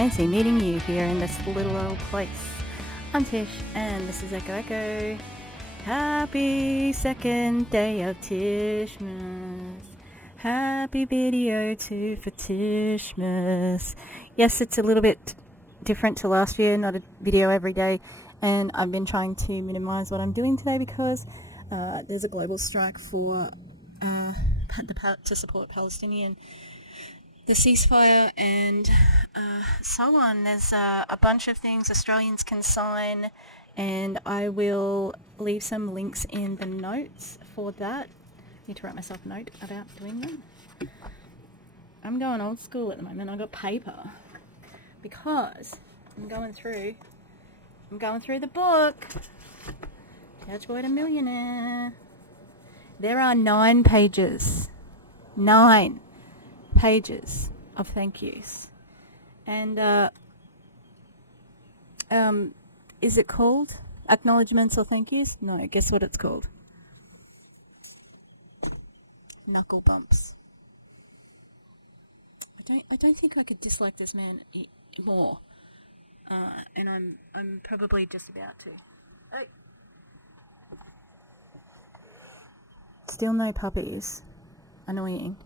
fancy meeting you here in this little old place. I'm Tish, and this is Echo Echo. Happy second day of Tishmas. Happy video too for Tishmas. Yes, it's a little bit different to last year, not a video every day, and I've been trying to minimize what I'm doing today because there's a global strike for to support Palestinian, the ceasefire, and so on. There's a bunch of things Australians can sign, and I will leave some links in the notes for that. I need to write myself a note about doing them. I'm going old school at the moment. I got paper because I'm going through the book, Couch Boy to Millionaire. There are 9 pages. 9 pages of thank yous. And is it called acknowledgements or thank yous? No, guess what it's called? Knuckle bumps. I don't think I could dislike this man more. And I'm probably just about to. Oh. Still no puppies. Annoying.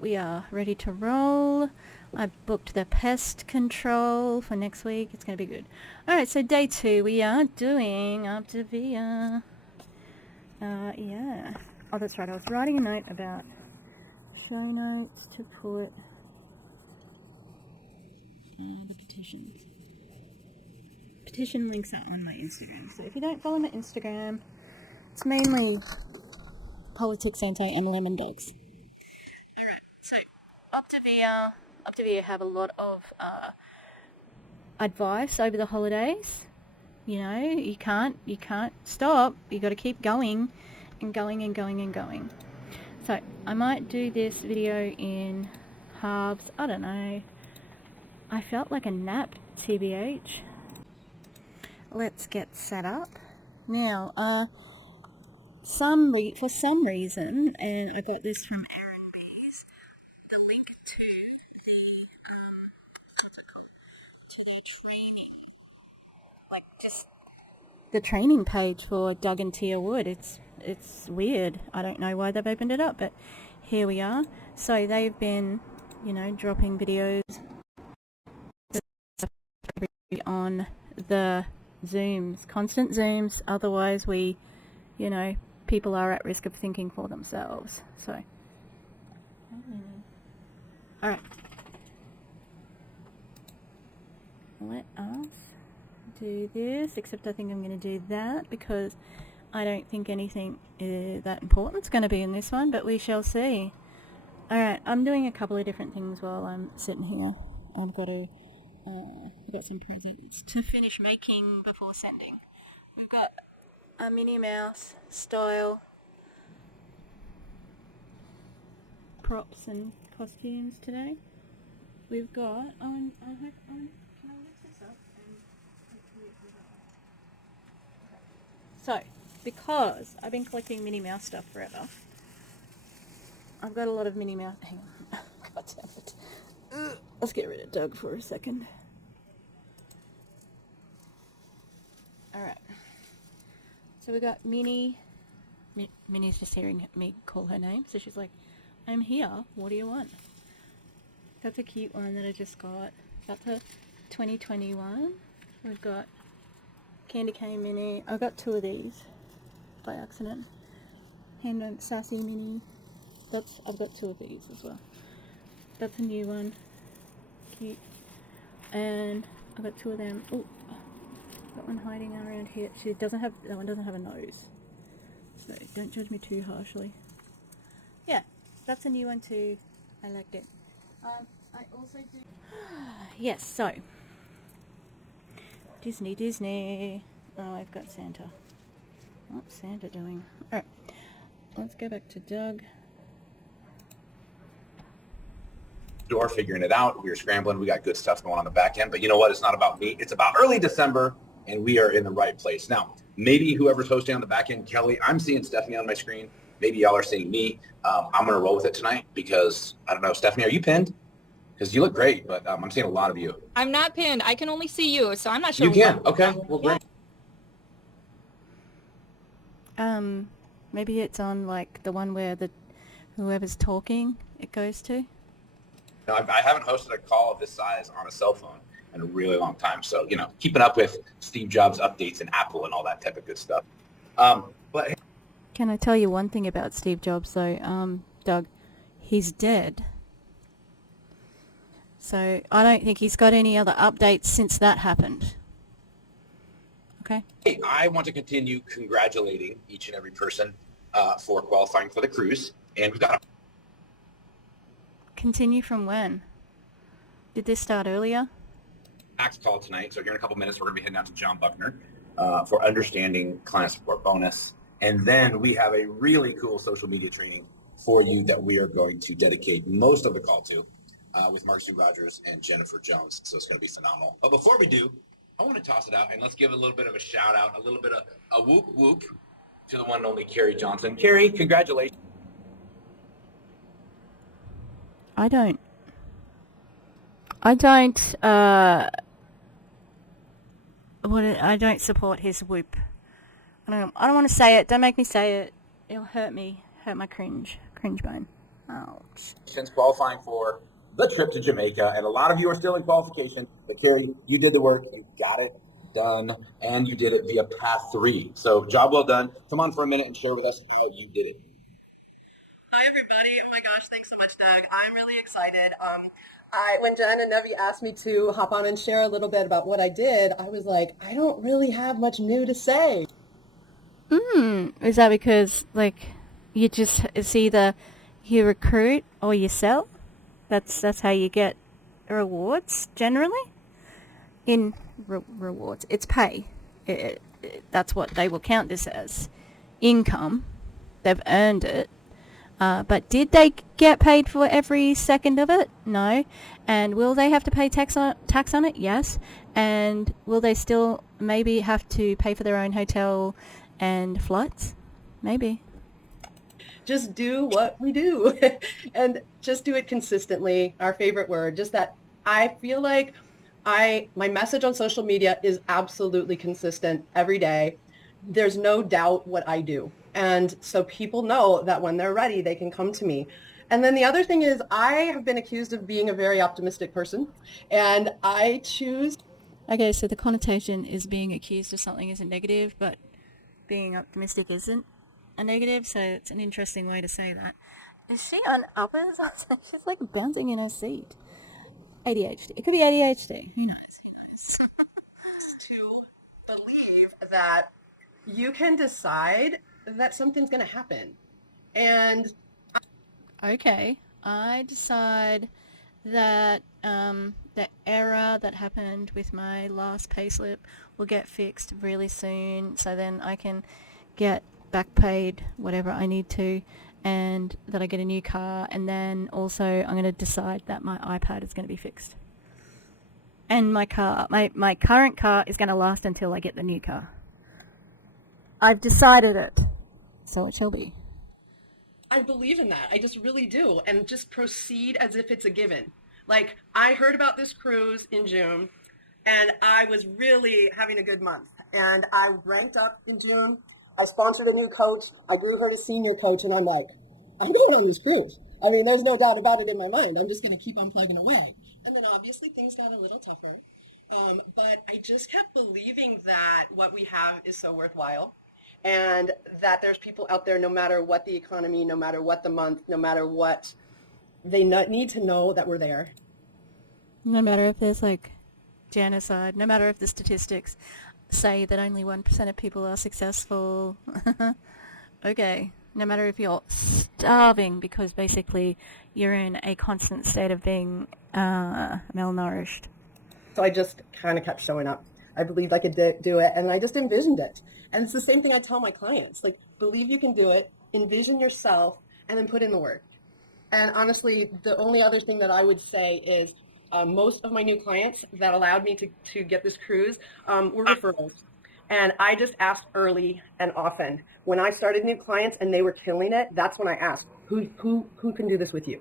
We are ready to roll. I booked the pest control for next week. It's going to be good. Alright, so day 2, we are doing Optavia. Yeah. Oh, that's right. I was writing a note about show notes to put the petitions. Petition links are on my Instagram. So if you don't follow my Instagram, it's mainly politics, and lemon dogs. Alright, so Optavia have a lot of advice over the holidays. You know, you can't stop. You got to keep going and going and going and going. So I might do this video in halves. I don't know. I felt like a nap, TBH. Let's get set up now. For some reason, and I got this from Aaron B's, the link to their training, like just the training page for Doug and Tia Wood. It's weird. I don't know why they've opened it up, but here we are. So they've been, dropping videos on the Zooms, constant Zooms. Otherwise, people are at risk of thinking for themselves. So, alright. Let us do this, except I think I'm going to do that because I don't think anything that important is going to be in this one, but we shall see. Alright, I'm doing a couple of different things while I'm sitting here. I've got some presents to finish making before sending. We've got a Minnie Mouse style props and costumes today. We've got can I lift this up and so because I've been collecting Minnie Mouse stuff forever, I've got a lot of Minnie Mouse. Hang on. God damn it. Let's get rid of Doug for a second. Alright. So we got Minnie. Minnie's just hearing me call her name. So she's like, I'm here. What do you want? That's a cute one that I just got. That's a 2021. We've got Candy Cane Minnie. I got 2 of these by accident. Hand Sassy Minnie. I've got 2 of these as well. That's a new one. Cute. And I got 2 of them. Oh, got one hiding around here. That one doesn't have a nose. So don't judge me too harshly. Yeah, that's a new one too. I liked it. I also do. Yes, so Disney. Oh, I've got Santa. What's Santa doing? Alright, let's go back to Doug. Door figuring it out. We were scrambling. We got good stuff going on the back end. But you know what? It's not about me. It's about early December, and we are in the right place. Now, maybe whoever's hosting on the back end, Kelly, I'm seeing Stephanie on my screen. Maybe y'all are seeing me. I'm going to roll with it tonight because, I don't know, Stephanie, are you pinned? Because you look great, but I'm seeing a lot of you. I'm not pinned. I can only see you, so I'm not sure. You can. Okay. Well, great. Maybe it's on like the one where whoever's talking it goes to. No, I haven't hosted a call of this size on a cell phone in a really long time. So, keeping up with Steve Jobs updates and Apple and all that type of good stuff. But Can I tell you one thing about Steve Jobs though, Doug? He's dead. So I don't think he's got any other updates since that happened. Okay? hey, I want to continue congratulating each and every person for qualifying for the cruise. And we've got Continue from when? Did this start earlier? Max call tonight. So here in a couple minutes, we're going to be heading out to John Buckner for understanding client support bonus. And then we have a really cool social media training for you that we are going to dedicate most of the call to with Mark Sue Rogers and Jennifer Jones. So it's going to be phenomenal. But before we do, I want to toss it out and let's give a little bit of a shout out, a little bit of a whoop whoop to the one and only Carrie Johnson. Carrie, congratulations. I don't support his whoop. I don't want to say it. Don't make me say it. It'll hurt my cringe bone. Ouch. Since qualifying for the trip to Jamaica, and a lot of you are still in qualification, but Carrie, you did the work, you got it done, and you did it via Path 3. So job well done. Come on for a minute and share with us how you did it. Hi everybody! Oh my gosh, thanks so much, Doug. I'm really excited. When Jen and Nevi asked me to hop on and share a little bit about what I did, I was like, I don't really have much new to say. Is that because it's either you recruit or you sell? That's how you get rewards generally. In rewards, it's pay. That's what they will count this as income. They've earned it. But did they get paid for every second of it? No. And will they have to pay tax on it? Yes. And will they still maybe have to pay for their own hotel and flights? Maybe. Just do what we do and just do it consistently. Our favorite word, just that I feel like my message on social media is absolutely consistent every day. There's no doubt what I do. And so people know that when they're ready, they can come to me. And then the other thing is I have been accused of being a very optimistic person, and I choose. Okay, so the connotation is being accused of something is a negative, but being optimistic isn't a negative, so it's an interesting way to say that. Is she on uppers? She's like bouncing in her seat. ADHD. It could be ADHD. Who knows? To believe that you can decide that something's going to happen. And Okay, I decide that the error that happened with my last payslip will get fixed really soon, so then I can get back paid whatever I need to, and that I get a new car, and then also I'm going to decide that my iPad is going to be fixed. And my car, my current car is going to last until I get the new car. I've decided it, so it shall be. I believe in that. I just really do. And just proceed as if it's a given. Like, I heard about this cruise in June, and I was really having a good month. And I ranked up in June. I sponsored a new coach. I grew her to senior coach, and I'm like, I'm going on this cruise. I mean, there's no doubt about it in my mind. I'm just going to keep on plugging away. And then obviously things got a little tougher. But I just kept believing that what we have is so worthwhile. And that there's people out there, no matter what the economy, no matter what the month, no matter what, they need to know that we're there. No matter if there's like genocide, no matter if the statistics say that only 1% of people are successful. Okay. No matter if you're starving because basically you're in a constant state of being malnourished. So I just kind of kept showing up. I believed I could do it, and I just envisioned it. And it's the same thing I tell my clients, like, believe you can do it, envision yourself, and then put in the work. And honestly, the only other thing that I would say is most of my new clients that allowed me to get this cruise were referrals. And I just asked early and often. When I started new clients and they were killing it, that's when I asked, who can do this with you?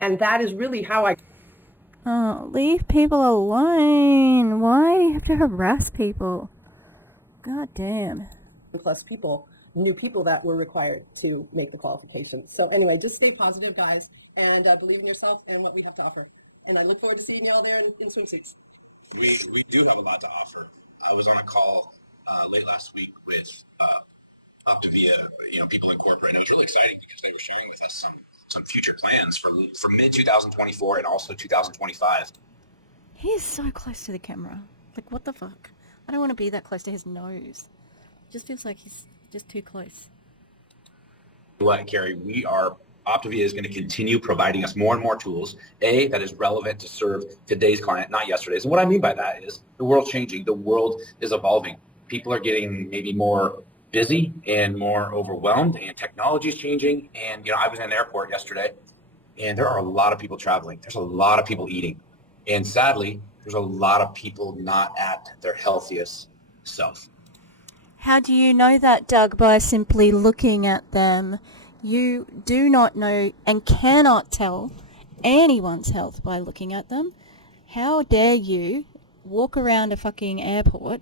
And that is really how I... Oh, leave people alone. Why do you have to harass people? God damn. Plus new people that were required to make the qualifications. So anyway, just stay positive, guys, and believe in yourself and what we have to offer. And I look forward to seeing you all there in swimsuits. We do have a lot to offer. I was on a call late last week with Optavia, people in corporate. And it was really exciting because they were sharing with us some future plans for mid 2024 and also 2025. He is so close to the camera. Like, what the fuck? I don't want to be that close to his nose. It just feels like he's just too close. What, Carrie, Optavia is going to continue providing us more and more tools, that is relevant to serve today's client, not yesterday's. And what I mean by that is the world's changing. The world is evolving. People are getting maybe more busy and more overwhelmed, and technology is changing. And, I was in an airport yesterday, and there are a lot of people traveling. There's a lot of people eating. And sadly, there's a lot of people not at their healthiest self. How do you know that, Doug? By simply looking at them. You do not know and cannot tell anyone's health by looking at them. How dare you walk around a fucking airport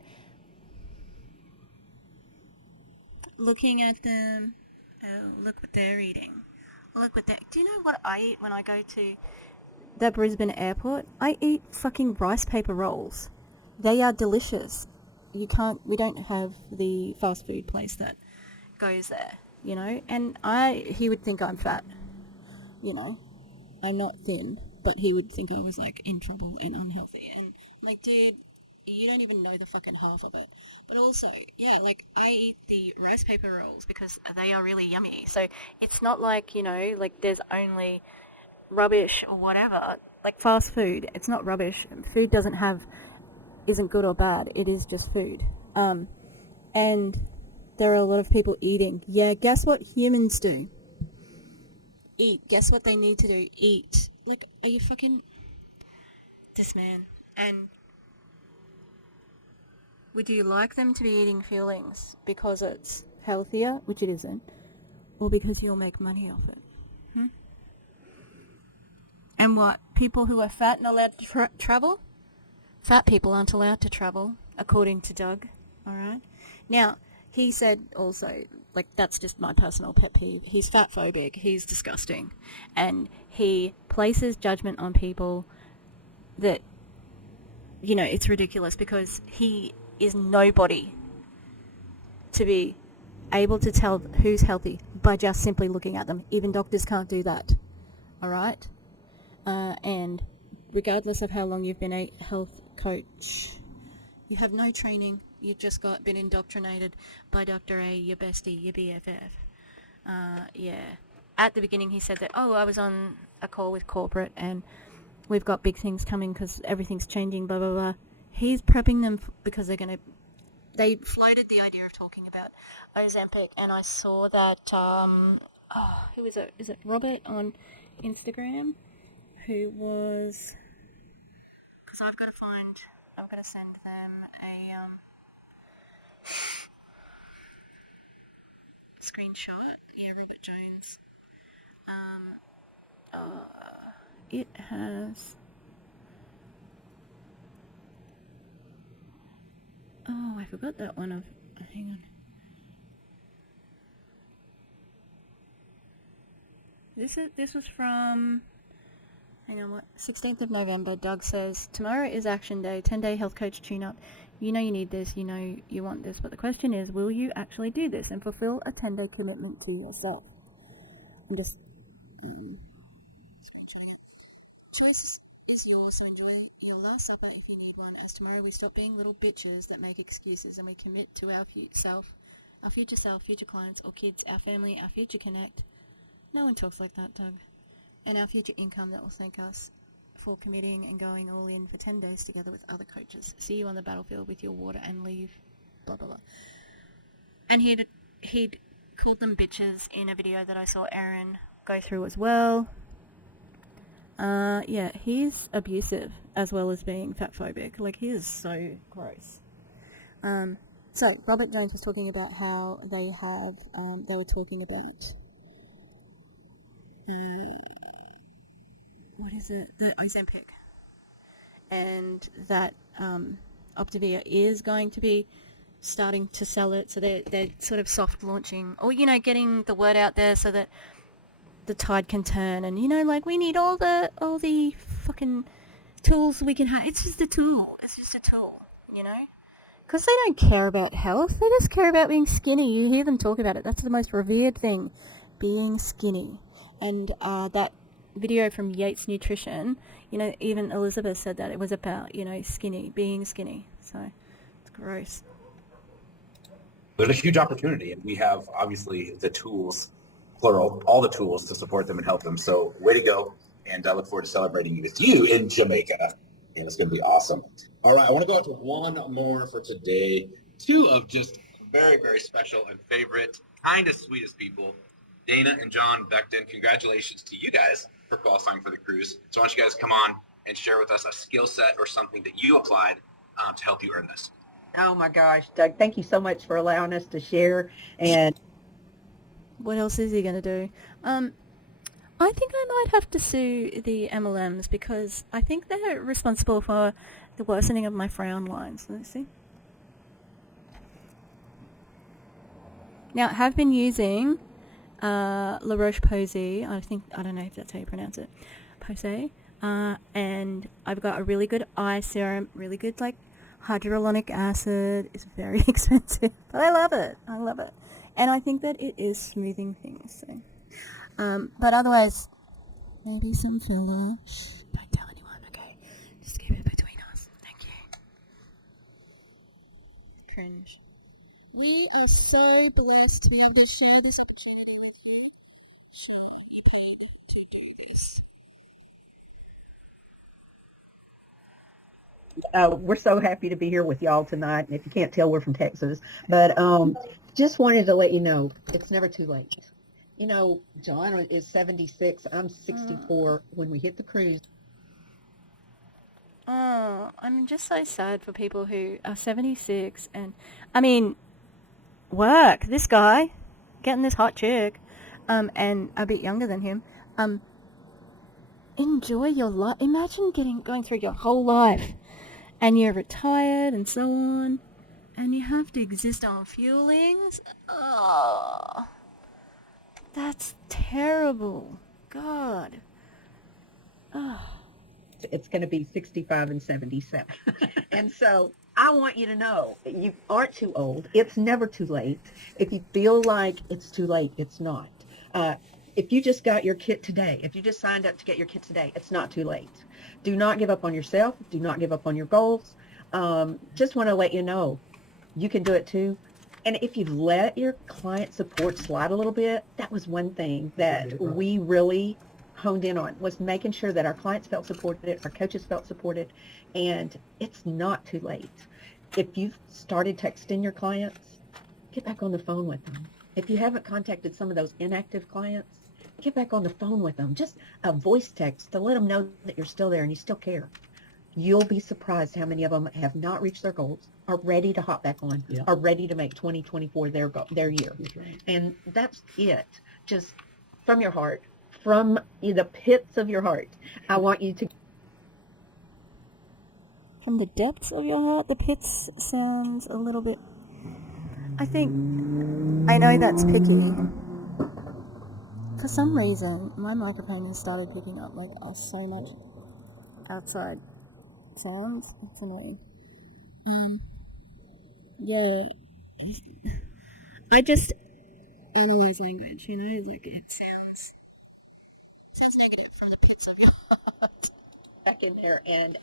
looking at them? Oh, look what they're eating. Look what that. Do you know what I eat when I go to the Brisbane airport? I eat fucking rice paper rolls. They are delicious. We don't have the fast food place that goes there, and he would think I'm fat, I'm not thin, but he would think I was like in trouble and unhealthy, and like, dude, you don't even know the fucking half of it. But also, yeah, like, I eat the rice paper rolls because they are really yummy. So it's not like, like there's only rubbish or whatever. Like, fast food, it's not rubbish. Food isn't good or bad. It is just food. And there are a lot of people eating. Yeah, guess what humans do? Eat. Guess what they need to do? Eat. Like, are you fucking... This man. And would you like them to be eating fillings because it's healthier, which it isn't, or because you'll make money off it? And what? People who are fat and allowed to travel? Fat people aren't allowed to travel, according to Doug. Alright? Now, he said also, like, that's just my personal pet peeve. He's fat phobic. He's disgusting. And he places judgment on people that, it's ridiculous because he is nobody to be able to tell who's healthy by just simply looking at them. Even doctors can't do that. Alright? And regardless of how long you've been a health coach, you have no training. You've just been indoctrinated by Dr. A, your bestie, your BFF. Yeah. At the beginning he said that, I was on a call with corporate and we've got big things coming because everything's changing, blah, blah, blah. He's prepping them because they floated the idea of talking about Ozempic, and I saw that, who is it? Is it Robert on Instagram? Who was... Because I've got to send them a screenshot. Yeah, Robert Jones. It has... Oh, I forgot that one of... Hang on. This was from... Hang on, what? 16th of November. Doug says, tomorrow is action day, 10-day health coach tune-up. You know you need this, you know you want this, but the question is, will you actually do this and fulfill a 10-day commitment to yourself? I'm just... Choice is yours, so enjoy your last supper if you need one, as tomorrow we stop being little bitches that make excuses and we commit to our future self, future clients or kids, our family, our future connect. No one talks like that, Doug. And our future income that will thank us for committing and going all in for 10 days together with other coaches. See you on the battlefield with your water and leave, blah, blah, blah. And he'd called them bitches in a video that I saw Aaron go through as well. Yeah, he's abusive as well as being fat phobic. Like, he is so gross. So, Robert Jones was talking about how they were talking about, what is it? The Ozempic. and that Optavia is going to be starting to sell it, so they're sort of soft launching, or getting the word out there so that the tide can turn. And like, we need all the fucking tools we can have. It's just a tool. Because they don't care about health. They just care about being skinny. You hear them talk about it. That's the most revered thing, being skinny. And that video from Yates Nutrition, even Elizabeth said that it was about, skinny, being skinny. So it's gross. There's a huge opportunity, and we have obviously the tools, plural, all the tools to support them and help them. So way to go, and I look forward to celebrating with you in Jamaica, and it's going to be awesome. All right, I want to go out to one more for today. Two of just very, very special and favorite, kind of sweetest people, Dana and John Beckton. Congratulations to you guys for qualifying for the cruise. So I want you guys to come on and share with us a skill set or something that you applied to help you earn this. Oh my gosh, Doug, thank you so much for allowing us to share. And what else is he going to do? I think I might have to sue the MLMs, because I think they're responsible for the worsening of my frown lines. Let's see. Now, I have been using La Roche-Posay. I don't know if that's how you pronounce it. Posay. And I've got a really good eye serum, really good, hyaluronic acid. It's very expensive, but I love it. And I think that it is smoothing things. So, but otherwise, maybe some filler. Shh, don't tell anyone, okay? Just keep it between us. Thank you. Cringe. We are so blessed to have this show, this opportunity. To do this. we're so happy to be here with y'all tonight. And if you can't tell, we're from Texas. But just wanted to let you know, it's never too late. John is 76. I'm 64. When we hit the cruise. Oh, I'm just so sad for people who are 76 work. This guy, getting this hot chick, and a bit younger than him, enjoy your life. Imagine going through your whole life, and you're retired and so on, and you have to exist on fuelings. Oh, that's terrible. God. Oh. It's going to be 65 and 77. And so I want you to know that you aren't too old. It's never too late. If you feel like it's too late, it's not. If you just got your kit today, if you just signed up to get your kit today, it's not too late. Do not give up on yourself. Do not give up on your goals. Just want to let you know you can do it too. And if you let your client support slide a little bit, that was one thing that we really honed in on, was making sure that our clients felt supported, our coaches felt supported, and it's not too late. If you've started texting your clients, get back on the phone with them. If you haven't contacted some of those inactive clients, get back on the phone with them. Just a voice text to let them know that you're still there and you still care. You'll be surprised how many of them have not reached their goals, are ready to hop back on, are ready to make 2024 their year. Right. And that's it. Just from your heart. From the pits of your heart, I want you to... From the depths of your heart? The pits sounds a little bit... I know that's picky. For some reason, my microphone has started picking up so much outside sounds. It's annoying. Yeah. I just analyze language, it sounds negative from the pits of your heart. Back in there and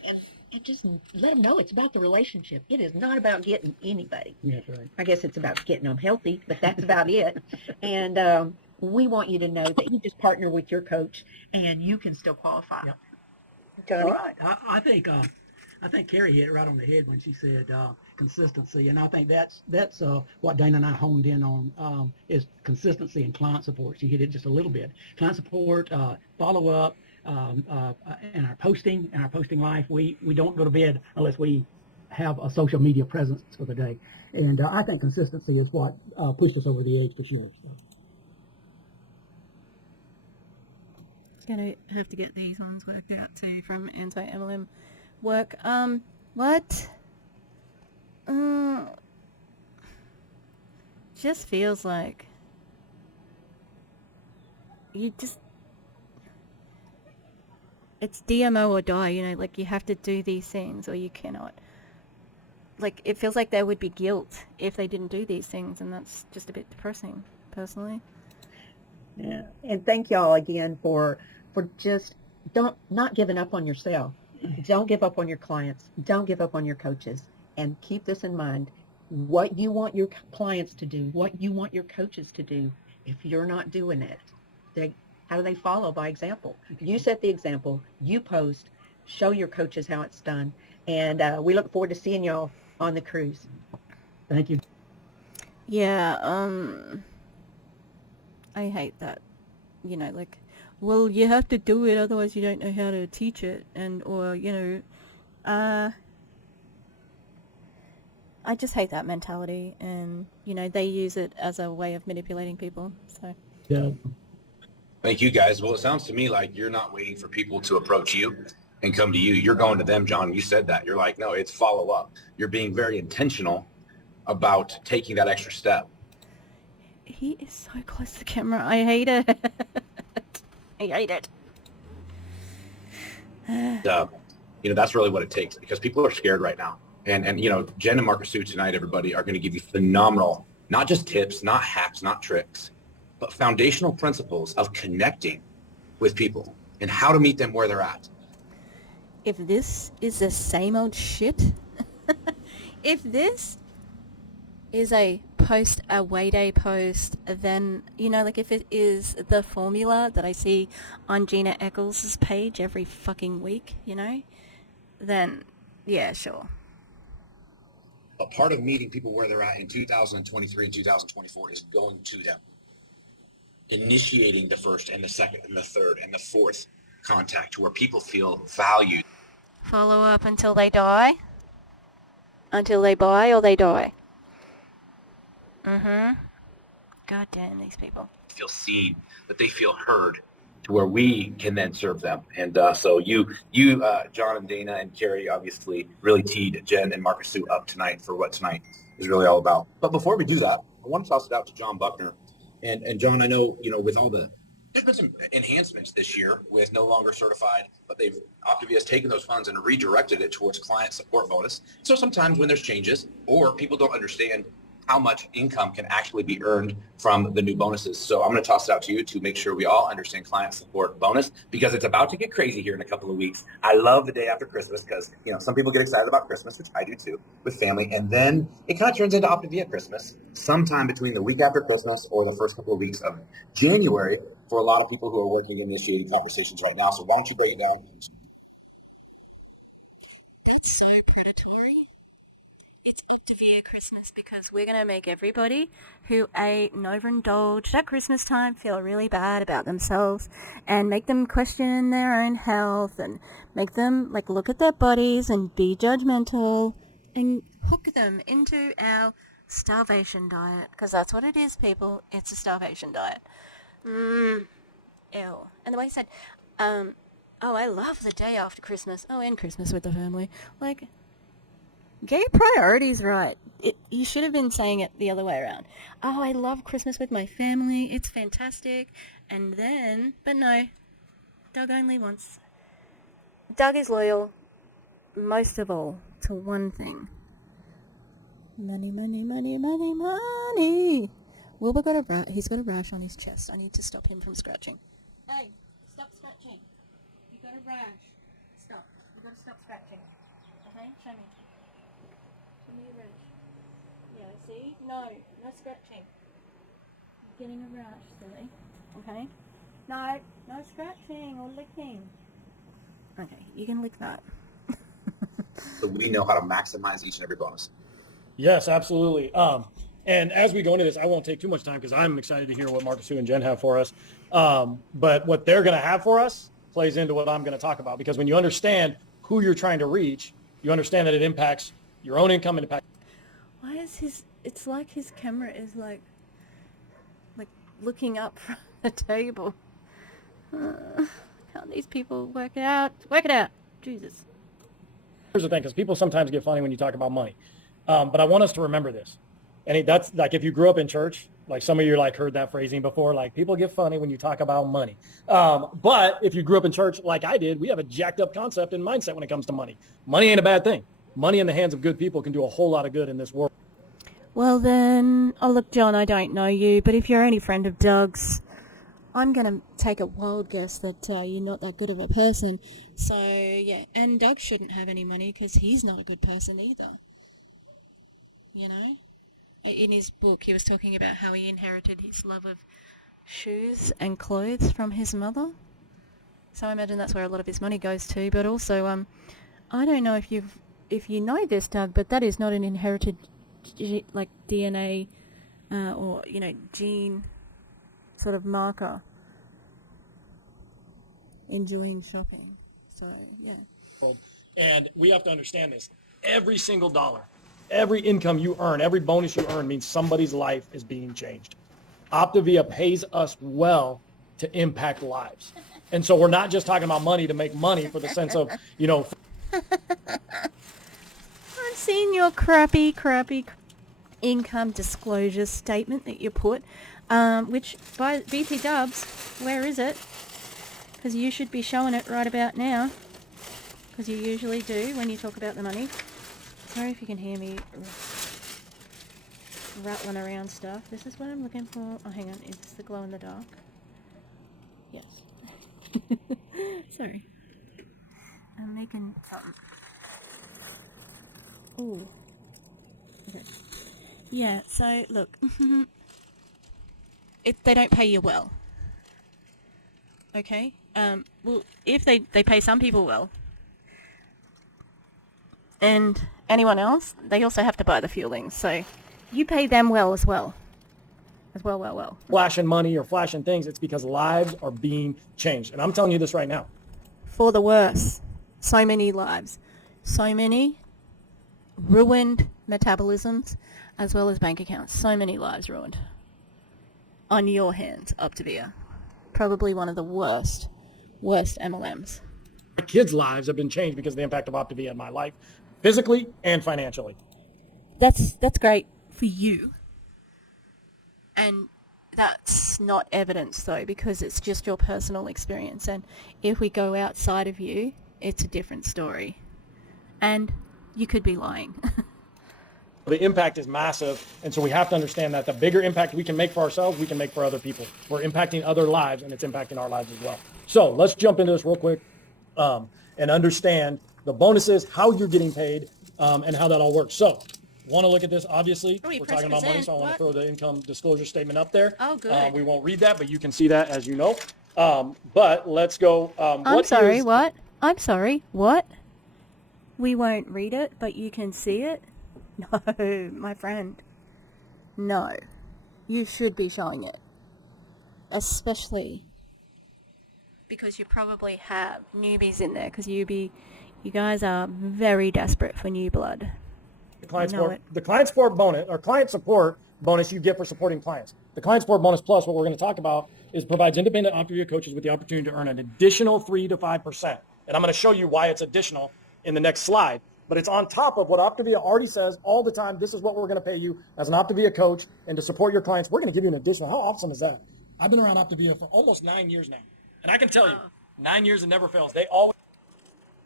just let them know it's about the relationship. It is not about getting anybody. That's right. I guess it's about getting them healthy, but that's about it. And we want you to know that you just partner with your coach and you can still qualify. Yeah. All right. I think Carrie hit it right on the head when she said consistency, and I think that's what Dana and I honed in on is consistency and client support. She hit it just a little bit. Client support, follow up, and our posting life. We don't go to bed unless we have a social media presence for the day, and I think consistency is what pushed us over the edge for sure. So. Gonna have to get these ones worked out too from anti-MLM work. What? Just feels like you just, it's DMO or die, you know, like you have to do these things or you cannot. Like, it feels like there would be guilt if they didn't do these things, and that's just a bit depressing, personally. Yeah. And thank y'all again for just not giving up on yourself. Don't give up on your clients. Don't give up on your coaches. And keep this in mind. What you want your clients to do, what you want your coaches to do, if you're not doing it, how do they follow? By example. You set the example, you post, show your coaches how it's done. And we look forward to seeing y'all on the cruise. Thank you. Yeah, I hate that. You know, like, well, you have to do it, otherwise you don't know how to teach it, or, you know, I just hate that mentality, and, you know, they use it as a way of manipulating people, so. Yeah. Thank you, guys. Well, it sounds to me like you're not waiting for people to approach you and come to you. You're going to them, John. You said that. You're like, no, it's follow up. You're being very intentional about taking that extra step. He is so close to the camera. I hate it. I hate it. You know, that's really what it takes, because people are scared right now. And you know, Jen and Marcus Sue tonight, everybody, are going to give you phenomenal, not just tips, not hacks, not tricks, but foundational principles of connecting with people and how to meet them where they're at. If this is the same old shit, if this is a away day post, then, you know, like if it is the formula that I see on Gina Eccles' page every fucking week, you know, then yeah, sure. But part of meeting people where they're at in 2023 and 2024 is going to them, initiating the first and the second and the third and the fourth contact, where people feel valued. Follow up until they die? Until they buy or they die? God damn these people. Feel seen, that they feel heard, to where we can then serve them. And so you, John and Dana and Carrie obviously really teed Jen and Marcus Sue up tonight for what tonight is really all about. But before we do that, I want to toss it out to John Buckner. And John, I know, you know, with all there's been some enhancements this year with no longer certified, but Optavia has taken those funds and redirected it towards client support bonus. So sometimes when there's changes or people don't understand how much income can actually be earned from the new bonuses. So I'm going to toss it out to you to make sure we all understand client support bonus, because it's about to get crazy here in a couple of weeks. I love the day after Christmas because, you know, some people get excited about Christmas, which I do too, with family. And then it kind of turns into Optavia Christmas sometime between the week after Christmas or the first couple of weeks of January for a lot of people who are working initiating conversations right now. So why don't you break it down? That's so predatory. It's Optavia Christmas because we're going to make everybody who ate and overindulged at Christmas time feel really bad about themselves, and make them question their own health, and make them like look at their bodies and be judgmental, and hook them into our starvation diet, because that's what it is, people. It's a starvation diet. Ew. And the way he said, oh, I love the day after Christmas. Oh, and Christmas with the family. Like, get your priorities right. You should have been saying it the other way around. Oh, I love Christmas with my family. It's fantastic. And then, but no, Doug only wants... Doug is loyal, most of all, to one thing. Money, money, money, money, money. Wilbur he's got a rash on his chest. I need to stop him from scratching. Hey, stop scratching. You got a rash. Stop. You got to stop scratching. Okay, show me. Show me your rash. Yeah, see? No scratching. You're getting a rash, silly. Okay? No scratching or licking. Okay, you can lick that. So we know how to maximize each and every bonus. Yes, absolutely. And as we go into this, I won't take too much time because I'm excited to hear what Marcus, Sue, and Jen have for us. But what they're going to have for us plays into what I'm going to talk about, because when you understand who you're trying to reach, you understand that it impacts your own income and impact. Why is it's like his camera is like looking up from the table. Can't these people work it out? Work it out. Jesus. Here's the thing, because people sometimes get funny when you talk about money. But I want us to remember this. And that's like, if you grew up in church, like some of you like heard that phrasing before, like people get funny when you talk about money. But if you grew up in church like I did, we have a jacked up concept and mindset when it comes to money. Money ain't a bad thing. Money in the hands of good people can do a whole lot of good in this world. Well then, oh look, John, I don't know you, but if you're any friend of Doug's, I'm going to take a wild guess that you're not that good of a person. So, yeah, and Doug shouldn't have any money because he's not a good person either. You know? In his book, he was talking about how he inherited his love of shoes and clothes from his mother. So I imagine that's where a lot of his money goes to. But also, I don't know if you know this, Doug, but that is not an inherited like DNA or gene sort of marker. Enjoying shopping. So yeah. And we have to understand this. Every single dollar, every income you earn, every bonus you earn means somebody's life is being changed. Optavia pays us well to impact lives. And so we're not just talking about money to make money for the sense of, I've seen your crappy income disclosure statement that you put, which by BT Dubs, where is it? Because you should be showing it right about now, because you usually do when you talk about the money. Sorry if you can hear me rattling around stuff. This is what I'm looking for. Oh, hang on. Is this the glow in the dark? Yes. Sorry. I'm making something. Ooh. Okay. Yeah, so look. If they don't pay you well. Okay? Well, if they pay some people well, and anyone else, they also have to buy the fueling. So you pay them well as well. Well. Flashing money or flashing things, it's because lives are being changed. And I'm telling you this right now. For the worse. So many lives. So many ruined metabolisms as well as bank accounts. So many lives ruined. On your hands, Optavia. Probably one of the worst MLMs. My kids' lives have been changed because of the impact of Optavia in my life, physically and financially. That's great for you. And that's not evidence, though, because it's just your personal experience. And if we go outside of you, it's a different story. And you could be lying. The impact is massive, and so we have to understand that the bigger impact we can make for ourselves, we can make for other people. We're impacting other lives, and it's impacting our lives as well. So let's jump into this real quick and understand the bonuses, how you're getting paid, and how that all works. So want to look at this, obviously. We're talking about money, so I want to throw the income disclosure statement up there. Oh, good. We won't read that, but you can see that, as you know. But let's go. I'm sorry, what? We won't read it, but you can see it? No, my friend. No. You should be showing it. Especially because you probably have newbies in there, because you guys are very desperate for new blood. The client support bonus or client support bonus you get for supporting clients. The client support bonus plus, what we're going to talk about, is provides independent Optavia coaches with the opportunity to earn an additional 3 to 5%. And I'm going to show you why it's additional in the next slide. But it's on top of what Optavia already says all the time. This is what we're going to pay you as an Optavia coach, and to support your clients, we're going to give you an additional. How awesome is that? I've been around Optavia for almost 9 years now. And I can tell you, 9 years and never fails. They always.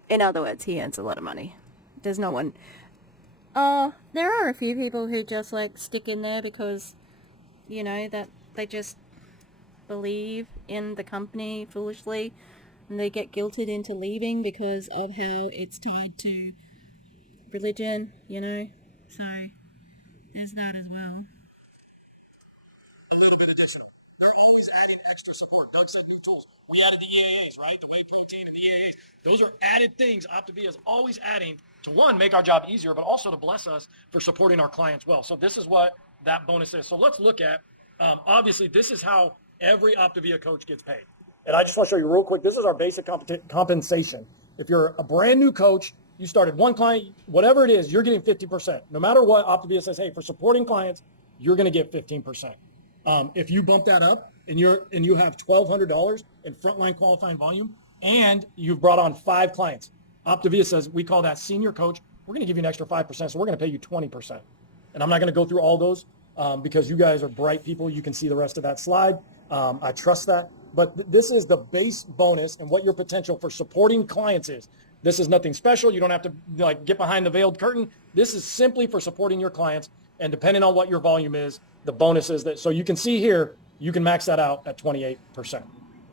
In other words, he earns a lot of money. There's no one. There are a few people who just stick in there because, that they just believe in the company foolishly, and they get guilted into leaving because of how it's tied to religion, so there's that as well. A little bit additional. They're always adding extra support. Doug said new tools. We added the EAAs, right? The whey protein and the EAAs. Those are added things Optavia is always adding to, one, make our job easier, but also to bless us for supporting our clients well. So this is what that bonus is. So let's look at, obviously, this is how every Optavia coach gets paid. And I just want to show you real quick. This is our basic compensation. If you're a brand new coach, you started one client, whatever it is, you're getting 50%. No matter what, Optavia says, hey, for supporting clients, you're going to get 15%. If you bump that up and you have $1,200 in frontline qualifying volume, and you've brought on 5 clients, Optavia says, we call that senior coach. We're going to give you an extra 5%, so we're going to pay you 20%. And I'm not going to go through all those because you guys are bright people. You can see the rest of that slide. I trust that. But this is the base bonus and what your potential for supporting clients is. This is nothing special. You don't have to like get behind the veiled curtain. This is simply for supporting your clients. And depending on what your volume is, the bonus is that. So you can see here, you can max that out at 28%.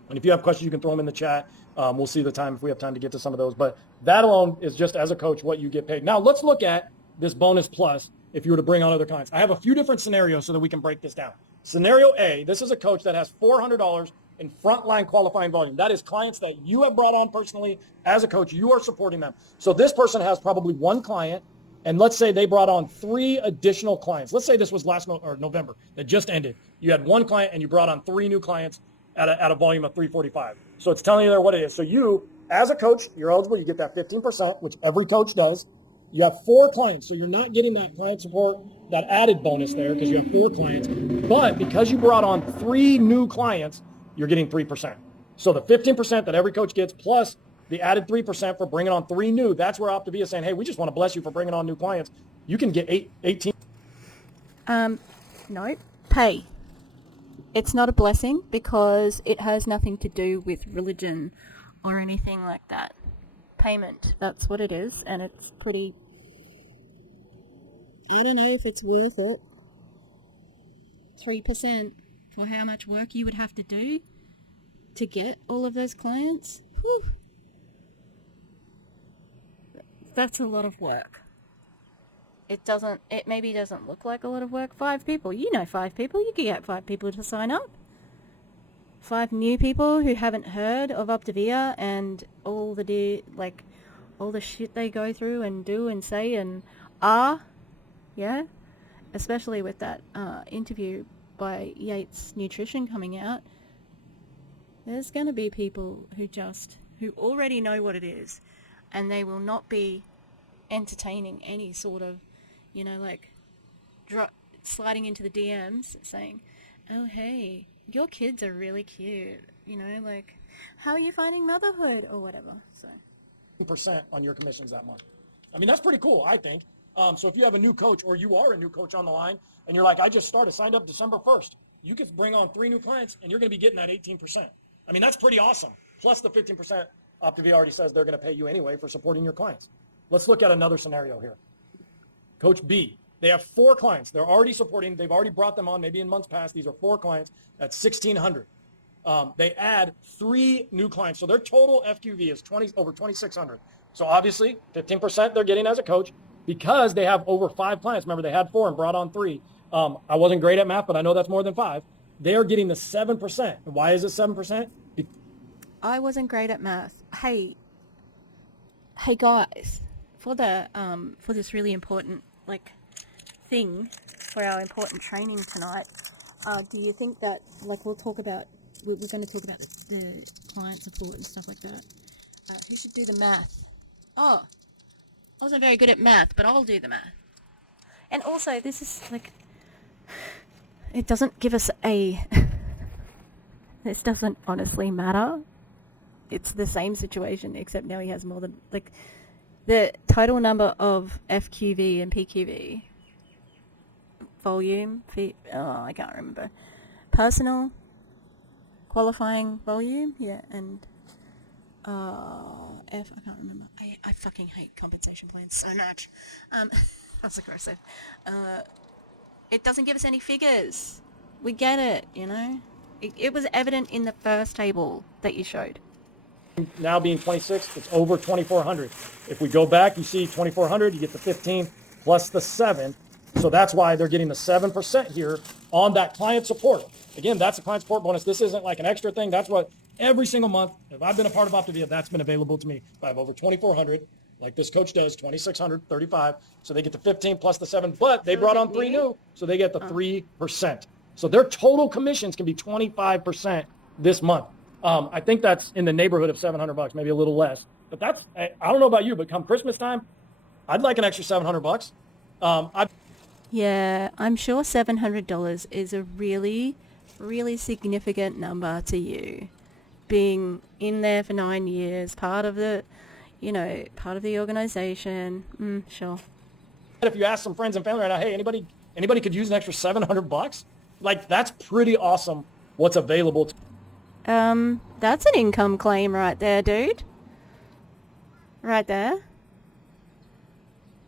And if you have questions, you can throw them in the chat. We'll see the time if we have time to get to some of those. But that alone is just as a coach what you get paid. Now let's look at this bonus plus if you were to bring on other clients. I have a few different scenarios so that we can break this down. Scenario A, this is a coach that has $400 in frontline qualifying volume. That is clients that you have brought on personally as a coach. You are supporting them. So this person has probably one client, and let's say they brought on 3 additional clients. Let's say this was November that just ended. You had one client and you brought on 3 new clients at a volume of 345. So it's telling you there what it is. So you, as a coach, you're eligible. You get that 15%, which every coach does. You have 4 clients, so you're not getting that client support, that added bonus there because you have 4 clients. But because you brought on 3 new clients, you're getting 3%. So the 15% that every coach gets plus the added 3% for bringing on 3 new, that's where Optavia is saying, hey, we just want to bless you for bringing on new clients. You can get 18. No, pay. It's not a blessing because it has nothing to do with religion or anything like that. Payment, that's what it is, and it's pretty... I don't know if it's worth it. 3% for how much work you would have to do to get all of those clients. Whew. That's a lot of work. It maybe doesn't look like a lot of work. 5 people, 5 people, you can get 5 people to sign up. 5 new people who haven't heard of Optavia and all the shit they go through and do and say and yeah, especially with that interview by Yates Nutrition coming out. There's going to be people who already know what it is, and they will not be entertaining any sort of, sliding into the DMs saying, oh, hey, your kids are really cute, how are you finding motherhood or whatever. So % on your commissions that month. I mean, that's pretty cool, I think. So if you have a new coach or you are a new coach on the line and you're like, I just signed up December 1st, you could bring on 3 new clients and you're going to be getting that 18%. I mean, that's pretty awesome. Plus the 15% Optavia already says they're going to pay you anyway for supporting your clients. Let's look at another scenario here. Coach B, they have 4 clients. They're already supporting. They've already brought them on maybe in months past. These are 4 clients. That's 1,600. They add 3 new clients. So their total FQV is over 2,600. So obviously 15% they're getting as a coach because they have over 5 clients. Remember, they had 4 and brought on 3. I wasn't great at math, but I know that's more than 5. They are getting the 7%. And why is it 7%? I wasn't great at math. Hey guys, for this really important thing, for our important training tonight, do you think that we're going to talk about the client support and stuff like that? Who should do the math? Oh, I wasn't very good at math, but I'll do the math. And also, this is it doesn't give us this doesn't honestly matter. It's the same situation, except now he has more than, the total number of FQV and PQV, volume, I can't remember, personal, qualifying volume, yeah, and, I can't remember. I fucking hate compensation plans so much. That's aggressive. It doesn't give us any figures. We get it, It was evident in the first table that you showed. Now being 26, it's over 2,400. If we go back, you see 2,400, you get the 15 plus the 7. So that's why they're getting the 7% here on that client support. Again, that's a client support bonus. This isn't like an extra thing. That's what every single month, if I've been a part of Optavia, that's been available to me. If I have over 2,400, like this coach does, 2,600, 35. So they get the 15 plus the 7, but they brought on 3 new, so they get the 3%. So their total commissions can be 25% this month. I think that's in the neighborhood of $700, maybe a little less. But that's, I don't know about you, but come Christmas time, I'd like an extra $700. Yeah, I'm sure $700 is a really, really significant number to you. Being in there for 9 years, part of the, you know, part of the organization. Sure. If you ask some friends and family right now, hey, anybody could use an extra $700? Like, that's pretty awesome what's available. That's an income claim right there, dude. Right there.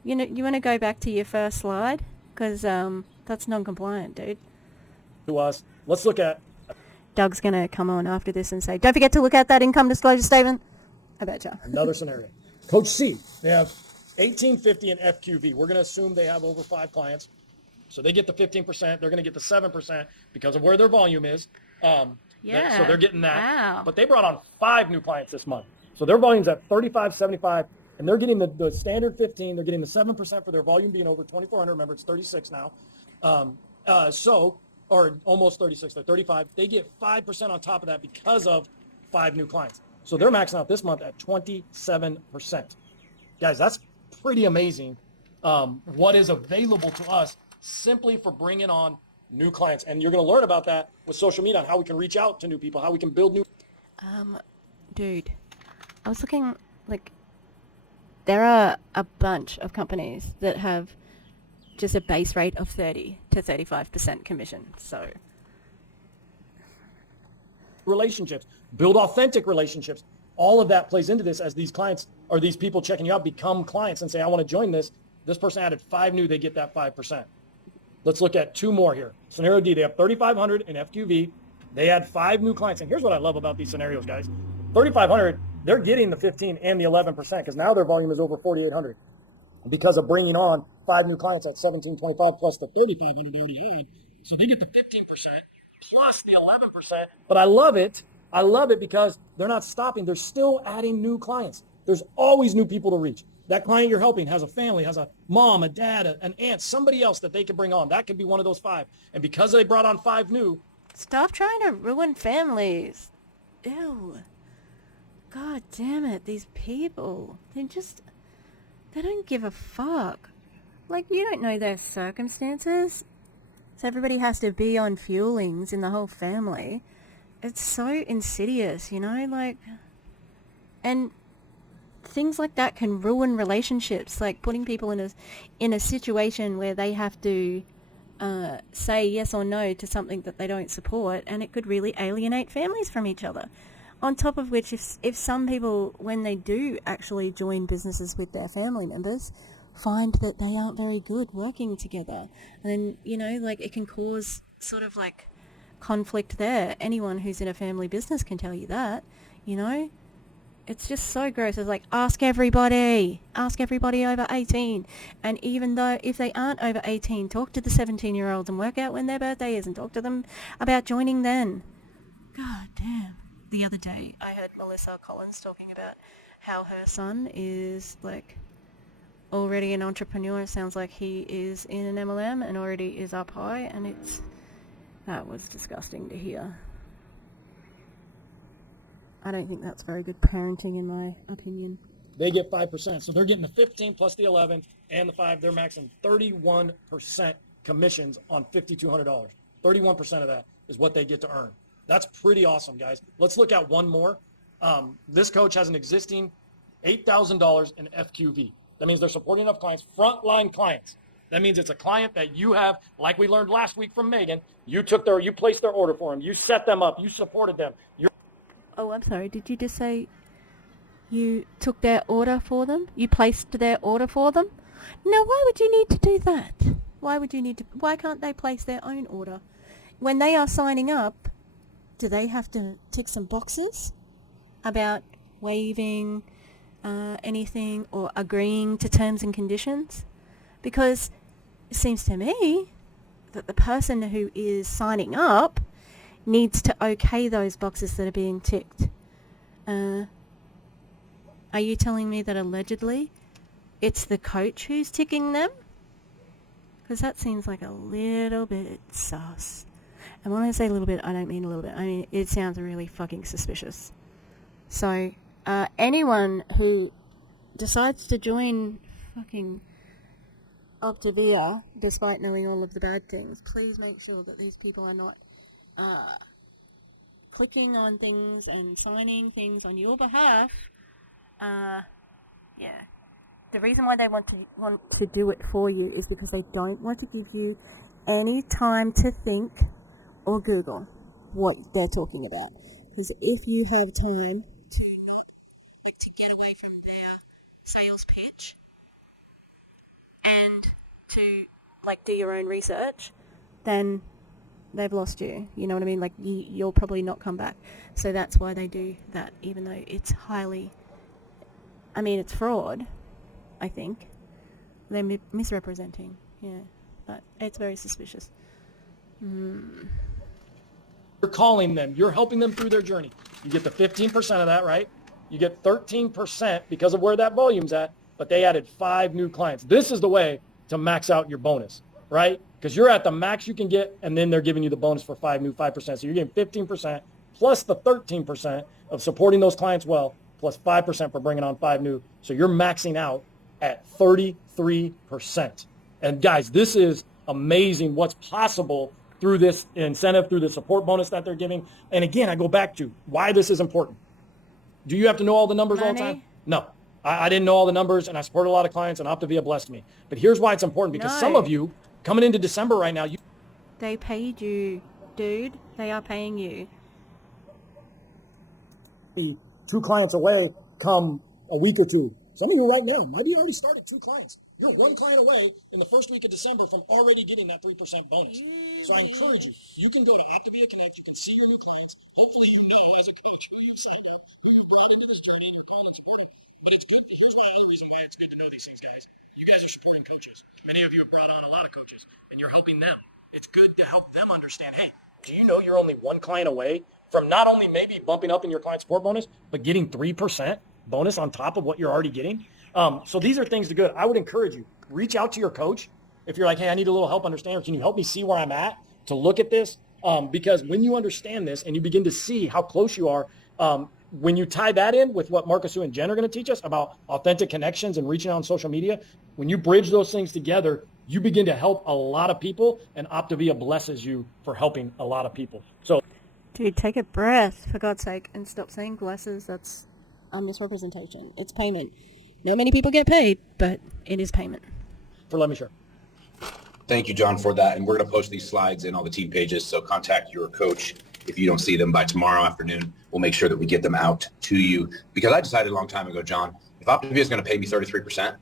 You know, you want to go back to your first slide? Because that's non-compliant, dude. To us. Let's look at... Doug's going to come on after this and say, don't forget to look at that income disclosure statement. I betcha. Another scenario. Coach C, they have 1850 in FQV. We're going to assume they have over 5 clients. So they get the 15%. They're going to get the 7% because of where their volume is. So they're getting that. Wow. But they brought on 5 new clients this month. So their volume's at 35.75, and they're getting the standard 15. They're getting the 7% for their volume being over 2,400. Remember, it's 36 now. Or almost 36. They're 35. They get 5% on top of that because of 5 new clients. So they're maxing out this month at 27%. Guys, that's pretty amazing. What is available to us simply for bringing on new clients. And you're going to learn about that with social media on how we can reach out to new people, how we can build new. Dude, I was looking, like, there are a bunch of companies that have just a base rate of 30 to 35% commission. So relationships, build authentic relationships. All of that plays into this as these clients or these people checking you out become clients and say, I want to join this. This person added 5 new, they get that 5%. Let's look at 2 more here. Scenario D, they have 3,500 in FQV. They had 5 new clients. And here's what I love about these scenarios, guys. 3,500, they're getting the 15 and the 11% because now their volume is over 4,800 because of bringing on 5 new clients at 1,725 plus the 3,500 they already had. So they get the 15% plus the 11%. But I love it. I love it because they're not stopping. They're still adding new clients. There's always new people to reach. That client you're helping has a family, has a mom, a dad, an aunt, somebody else that they can bring on. That could be one of those 5. And because they brought on 5 new. Stop trying to ruin families. Ew. God damn it, these people. They don't give a fuck. Like, you don't know their circumstances. So everybody has to be on fuelings in the whole family. It's so insidious, you know, like, and things like that can ruin relationships, like putting people in a situation where they have to say yes or no to something that they don't support, and it could really alienate families from each other. On top of which, if some people, when they do actually join businesses with their family members, find that they aren't very good working together, and, you know, like, it can cause sort of like conflict there. Anyone who's in a family business can tell you that, you know. It's just so gross. It's like, ask everybody over 18. And even though if they aren't over 18, talk to the 17-year-olds and work out when their birthday is and talk to them about joining then. God damn. The other day I heard Melissa Collins talking about how her son is, like, already an entrepreneur. It sounds like he is in an MLM and already is up high, and that was disgusting to hear. I don't think that's very good parenting, in my opinion. They get 5%. So they're getting the 15 plus the 11 and the 5. They're maxing 31% commissions on $5,200. 31% of that is what they get to earn. That's pretty awesome, guys. Let's look at one more. This coach has an existing $8,000 in FQV. That means they're supporting enough clients, frontline clients. That means it's a client that you have, like we learned last week from Megan, you placed their order for them, you set them up, you supported them. Oh, I'm sorry. Did you just say you took their order for them? You placed their order for them? Now, why would you need to do that? Why can't they place their own order? When they are signing up, do they have to tick some boxes about waiving anything or agreeing to terms and conditions? Because it seems to me that the person who is signing up needs to okay those boxes that are being ticked. Are you telling me that allegedly it's the coach who's ticking them? Because that seems like a little bit sus. And when I say a little bit, I don't mean a little bit. I mean, it sounds really fucking suspicious. So, anyone who decides to join fucking Optavia, despite knowing all of the bad things, please make sure that these people are not clicking on things and signing things on your behalf Yeah. The reason why they want to do it for you is because they don't want to give you any time to think or Google what they're talking about. Because if you have time to not to get away from their sales pitch and to do your own research, then they've lost you. You know what I mean? You'll probably not come back. So that's why they do that, even though it's it's fraud, I think. They're misrepresenting, yeah. But it's very suspicious. You're calling them. You're helping them through their journey. You get the 15% of that, right? You get 13% because of where that volume's at, but they added 5 new clients. This is the way to max out your bonus, right? Because you're at the max you can get, and then they're giving you the bonus for 5 new 5%. So you're getting 15% plus the 13% of supporting those clients well, plus 5% for bringing on 5 new. So you're maxing out at 33%. And guys, this is amazing what's possible through this incentive, through the support bonus that they're giving. And again, I go back to why this is important. Do you have to know all the numbers all the time? No. I didn't know all the numbers, and I support a lot of clients, and Optavia blessed me. But here's why it's important, because some of you, coming into December right now, they paid you, dude. They are paying you. 2 clients away come a week or 2. Some of you right now, maybe you already started 2 clients. You're 1 client away in the first week of December from already getting that 3% bonus. So I encourage you, you can go to Optavia Connect, you can see your new clients. Hopefully you know as a coach who you signed up, who you brought into this journey, and you're calling and supporting. But it's good. Here's one other reason why it's good to know these things, guys. You guys are supporting coaches. Many of you have brought on a lot of coaches, and you're helping them. It's good to help them understand, hey, do you know you're only 1 client away from not only maybe bumping up in your client support bonus, but getting 3% bonus on top of what you're already getting? So these are things to good. I would encourage you, reach out to your coach. If you're like, hey, I need a little help understanding, can you help me see where I'm at to look at this? Because when you understand this and you begin to see how close you are, when you tie that in with what Marcus and Jen are going to teach us about authentic connections and reaching out on social media, when you bridge those things together, you begin to help a lot of people, and Optavia blesses you for helping a lot of people. So, dude, take a breath, for God's sake, and stop saying blesses. That's a misrepresentation. It's payment. Not many people get paid, but it is payment. For let me share. Thank you, John, for that. And we're going to post these slides in all the team pages. So contact your coach. If you don't see them by tomorrow afternoon, we'll make sure that we get them out to you. Because I decided a long time ago, John, if Optavia is going to pay me 33%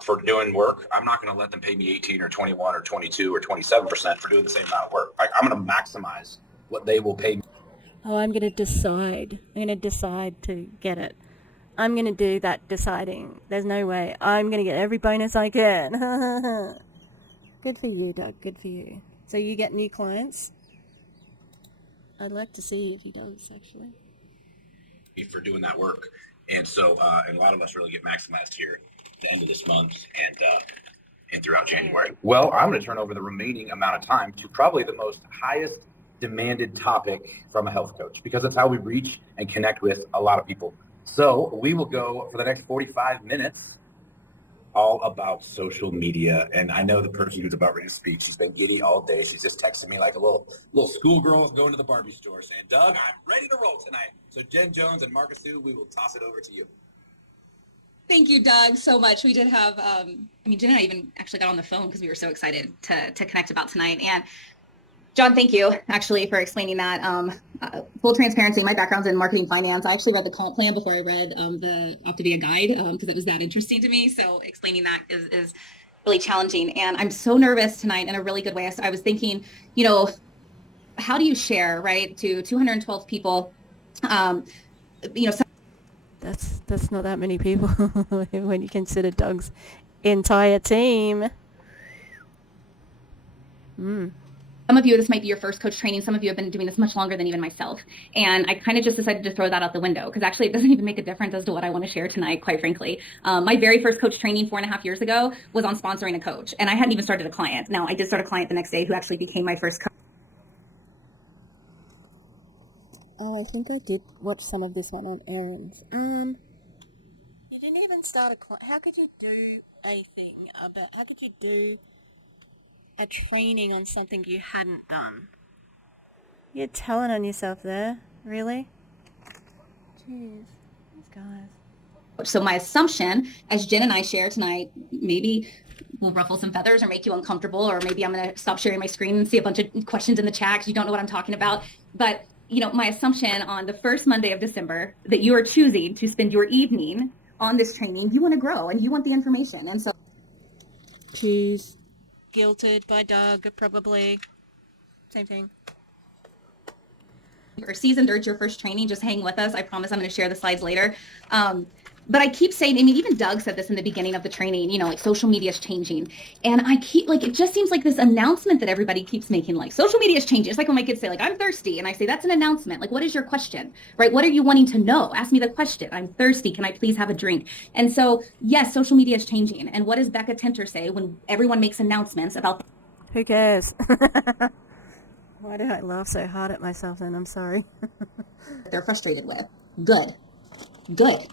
for doing work, I'm not going to let them pay me 18 or 21 or 22 or 27% for doing the same amount of work. I'm going to maximize what they will pay me. Oh, I'm going to decide. I'm going to decide to get it. I'm going to do that deciding. There's no way. I'm going to get every bonus I can. Good for you, Doug. Good for you. So you get new clients? I'd like to see if he does, actually. For doing that work. And so, and a lot of us really get maximized here at the end of this month and throughout January. Well, I'm going to turn over the remaining amount of time to probably the most highest demanded topic from a health coach, because it's how we reach and connect with a lot of people. So we will go for the next 45 minutes all about social media. And I know the person who's about ready to speak, she's been giddy all day. She's just texting me like a little schoolgirl going to the Barbie store saying, Doug, I'm ready to roll tonight. So Jen Jones and Marcus Sue, we will toss it over to you. Thank you, Doug, so much. We did have, Jen and I even actually got on the phone because we were so excited to connect about tonight. And John, thank you actually for explaining that. Full transparency, my background's in marketing finance. I actually read the comp plan before I read the Optavia guide because it was that interesting to me. So explaining that is really challenging. And I'm so nervous tonight in a really good way. So I was thinking, how do you share, right, to 212 people? That's not that many people when you consider Doug's entire team. Some of you, this might be your first coach training. Some of you have been doing this much longer than even myself. And I kind of just decided to throw that out the window because actually it doesn't even make a difference as to what I want to share tonight, quite frankly. My very first coach training 4.5 years ago was on sponsoring a coach. And I hadn't even started a client. Now, I did start a client the next day who actually became my first coach. Oh, I think I did watch some of this one on errands. You didn't even start a client. How could you do a thing about, how could you do a training on something you hadn't done? You're telling on yourself there, really? Jeez, these guys. So my assumption, as Jen and I share tonight, maybe we'll ruffle some feathers or make you uncomfortable, or maybe I'm going to stop sharing my screen and see a bunch of questions in the chat because you don't know what I'm talking about. But, you know, my assumption on the first Monday of December that you are choosing to spend your evening on this training, you want to grow and you want the information. And so Cheese. Guilted by Doug, probably. Same thing. or seasoned or it's your first training, just hang with us. I promise I'm going to share the slides later. But I keep saying, I mean, even Doug said this in the beginning of the training, you know, like social media is changing. And I keep like, it just seems like this announcement that everybody keeps making, like social media is changing. It's like when my kids say like, I'm thirsty. And I say, that's an announcement. Like, what is your question, right? What are you wanting to know? Ask me the question. I'm thirsty. Can I please have a drink? And so, yes, social media is changing. And what does Becca Tenter say when everyone makes announcements about Who cares? Why did I laugh so hard at myself then? I'm sorry. they're frustrated with? Good. Good.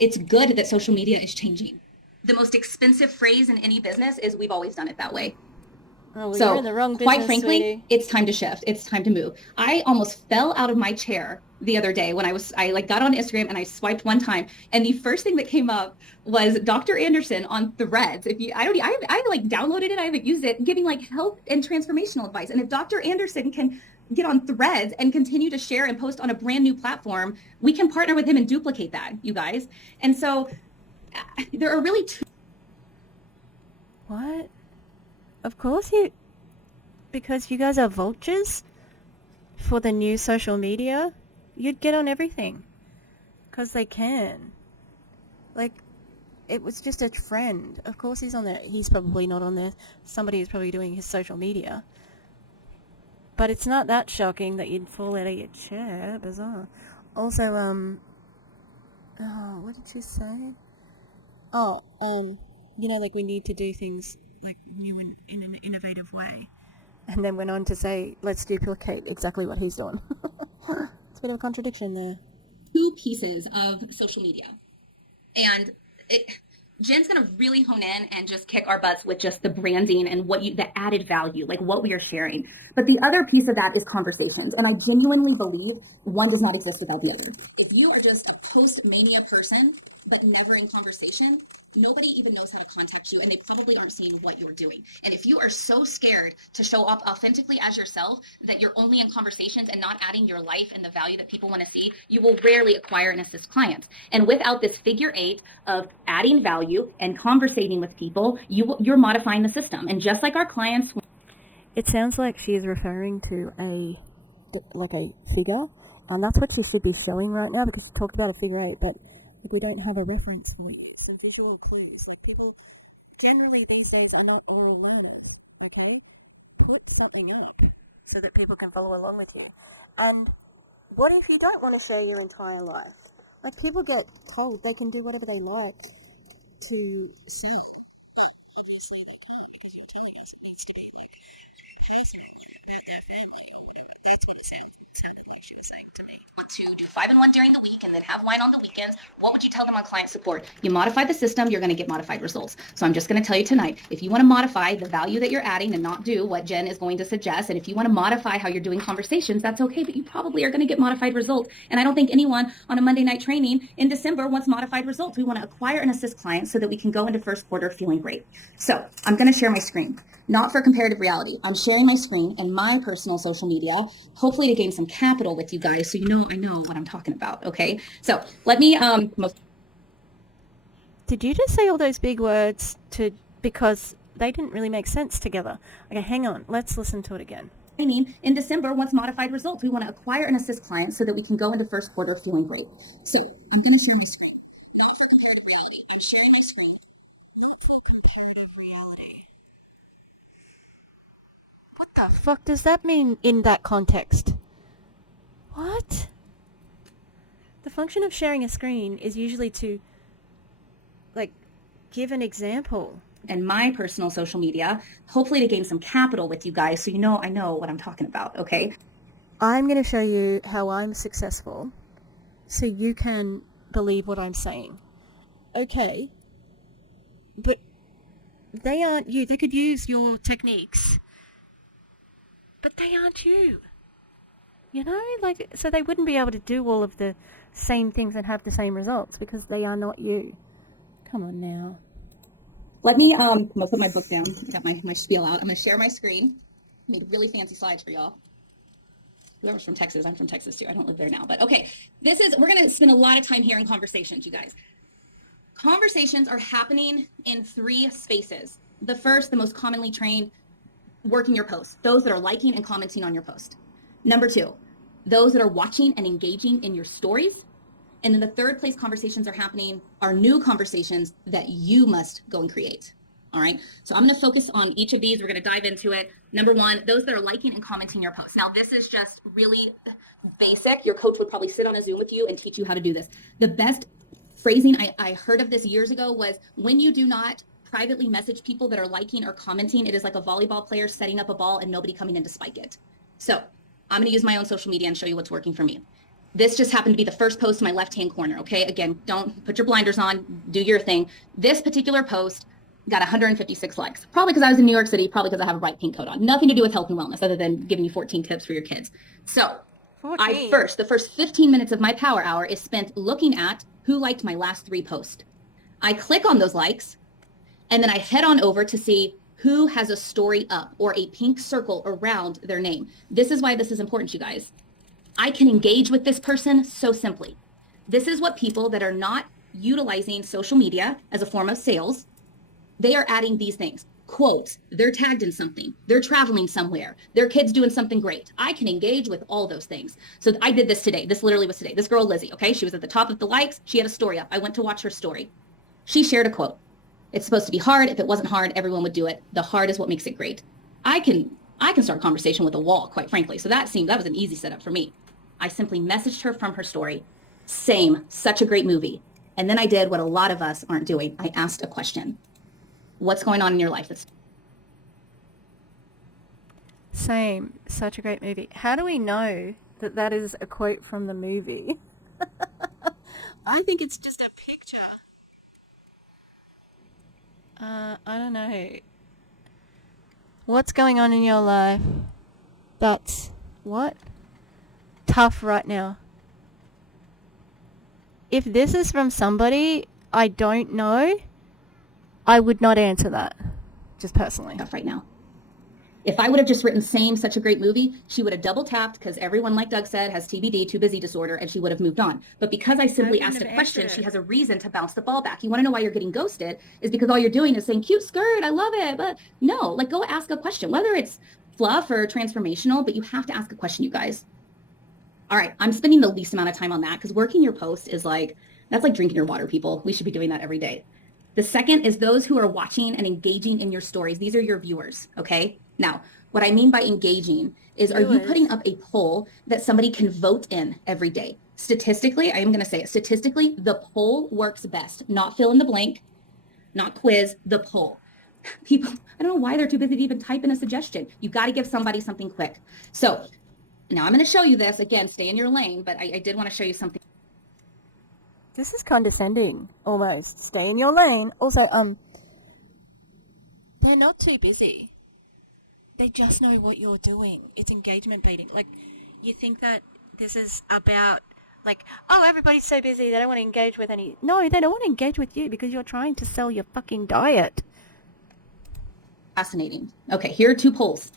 It's good that social media is changing. The most expensive phrase in any business is we've always done it that way. Oh, well, So, you're in the wrong business, quite frankly, sweetie. it's time to shift. It's time to move. I almost fell out of my chair the other day when I like got on Instagram and I swiped one time, and the first thing that came up was Dr. Anderson on Threads. If you, I like downloaded it, I haven't used it, giving like health and transformational advice. And if Dr. Anderson can get on Threads and continue to share and post on a brand new platform, we can partner with him and duplicate that, you guys. And so there are really two. What? Of course you... Because you guys are vultures for the new social media, you'd get on everything. Because they can. Like, it was just a friend. Of course he's on there. He's probably not on there. Somebody is probably doing his social media. But it's not that shocking that you'd fall out of your chair. Bizarre. Also, oh, what did you say? Oh, you know, like we need to do things like new and in an innovative way. And then went on to say, let's duplicate exactly what he's doing. It's a bit of a contradiction there. Two pieces of social media. And Jen's going to really hone in and just kick our butts with just the branding and the added value, like what we are sharing. But the other piece of that is conversations. And I genuinely believe one does not exist without the other. If you are just a post-mania person, but never in conversation, nobody even knows how to contact you, and they probably aren't seeing what you're doing. And if you are so scared to show up authentically as yourself that you're only in conversations and not adding your life and the value that people want to see, you will rarely acquire and assist clients. And without this figure 8 of adding value and conversating with people, you're modifying the system. And just like our clients... It sounds like she is referring to a figure, and that's what she should be showing right now, because she talked about a figure 8, but if we don't have a reference for you, some visual clues, like people generally these days are not all learners, okay? Put something up so that people can follow along with you. And what if you don't want to show your entire life? Like, people get told they can do whatever they like to say. Obviously they can't, because you're telling us it needs to be like Facebook about their family or whatever. That's what it sounded like she was saying to me. To do 5-in-1 during the week and then have wine on the weekends, what would you tell them on client support? You modify the system, you're going to get modified results. So I'm just going to tell you tonight, if you want to modify the value that you're adding and not do what Jen is going to suggest, and if you want to modify how you're doing conversations, that's okay, but you probably are going to get modified results. And I don't think anyone on a Monday night training in December wants modified results. We want to acquire and assist clients so that we can go into first quarter feeling great. So I'm going to share my screen. Not for comparative reality. I'm sharing my screen and my personal social media, hopefully to gain some capital with you guys, so you know I know what I'm talking about, okay? So let me Did you just say all those big words because they didn't really make sense together? Okay, hang on. Let's listen to it again. in December wants modified results. We want to acquire and assist clients so that we can go into first quarter feeling great. So I'm going to share my screen. Not for comparative reality. I'm sharing my screen. Not for comparative reality. What the fuck does that mean in that context? What? The function of sharing a screen is usually to, like, give an example. And my personal social media, hopefully to gain some capital with you guys, so you know I know what I'm talking about, okay? I'm going to show you how I'm successful so you can believe what I'm saying. Okay, but they aren't you. They could use your techniques, but they aren't you. You know, like, so they wouldn't be able to do all of the same things and have the same results because they are not you. Come on now. Let me, I'm gonna put my book down. I got my spiel out. I'm gonna share my screen. Made really fancy slides for y'all. Whoever's from Texas, I'm from Texas too. I don't live there now, but okay. We're gonna spend a lot of time here in conversations, you guys. Conversations are happening in 3 spaces. The first, the most commonly trained, working your post. Those that are liking and commenting on your post. Number 2, those that are watching and engaging in your stories. And then the third place conversations are happening are new conversations that you must go and create. All right. So I'm going to focus on each of these. We're going to dive into it. Number 1, those that are liking and commenting your posts. Now, this is just really basic. Your coach would probably sit on a Zoom with you and teach you how to do this. The best phrasing I heard of this years ago was, when you do not privately message people that are liking or commenting, it is like a volleyball player setting up a ball and nobody coming in to spike it. So I'm going to use my own social media and show you what's working for me. This just happened to be the first post in my left-hand corner, okay? Again, don't put your blinders on, do your thing. This particular post got 156 likes, probably because I was in New York City, probably because I have a bright pink coat on. Nothing to do with health and wellness other than giving you 14 tips for your kids. So the first 15 minutes of my power hour is spent looking at who liked my last 3 posts. I click on those likes, and then I head on over to see who has a story up or a pink circle around their name. This is why this is important, you guys. I can engage with this person so simply. This is what people that are not utilizing social media as a form of sales, they are adding these things. Quotes, they're tagged in something, they're traveling somewhere, their kid's doing something great. I can engage with all those things. So I did this today. This literally was today. This girl, Lizzie, okay? She was at the top of the likes. She had a story up. I went to watch her story. She shared a quote. It's supposed to be hard. If it wasn't hard, everyone would do it. The hard is what makes it great. I can start a conversation with a wall, quite frankly. So that was an easy setup for me. I simply messaged her from her story. Same, such a great movie. And then I did what a lot of us aren't doing. I asked a question. What's going on in your life? Same, such a great movie. How do we know that that is a quote from the movie? I think it's just a picture. I don't know. What's going on in your life that's tough right now? If this is from somebody I don't know, I would not answer that, just personally. Right now. If I would have just written same, such a great movie, she would have double tapped because everyone, like Doug said, has TBD, too busy disorder, and she would have moved on. But because I simply asked a question, she has a reason to bounce the ball back. You want to know why you're getting ghosted is because all you're doing is saying, cute skirt, I love it. But no, like, go ask a question, whether it's fluff or transformational, but you have to ask a question, you guys. All right, I'm spending the least amount of time on that because working your post is that's like drinking your water, people. We should be doing that every day. The second is those who are watching and engaging in your stories. These are your viewers, okay? Now, what I mean by engaging is, are you putting up a poll that somebody can vote in every day? Statistically, I am going to say it, statistically, the poll works best. Not fill in the blank, not quiz, the poll. People, I don't know why they're too busy to even type in a suggestion. You got to give somebody something quick. So now I'm going to show you this. Again, stay in your lane, but I did want to show you something. This is condescending, almost. Stay in your lane. Also, They're not too busy. They just know what you're doing. It's engagement baiting. Like, you think that this is about, like, oh, everybody's so busy, they don't want to engage with any... No, they don't want to engage with you because you're trying to sell your fucking diet. Fascinating. Okay, here are 2 polls.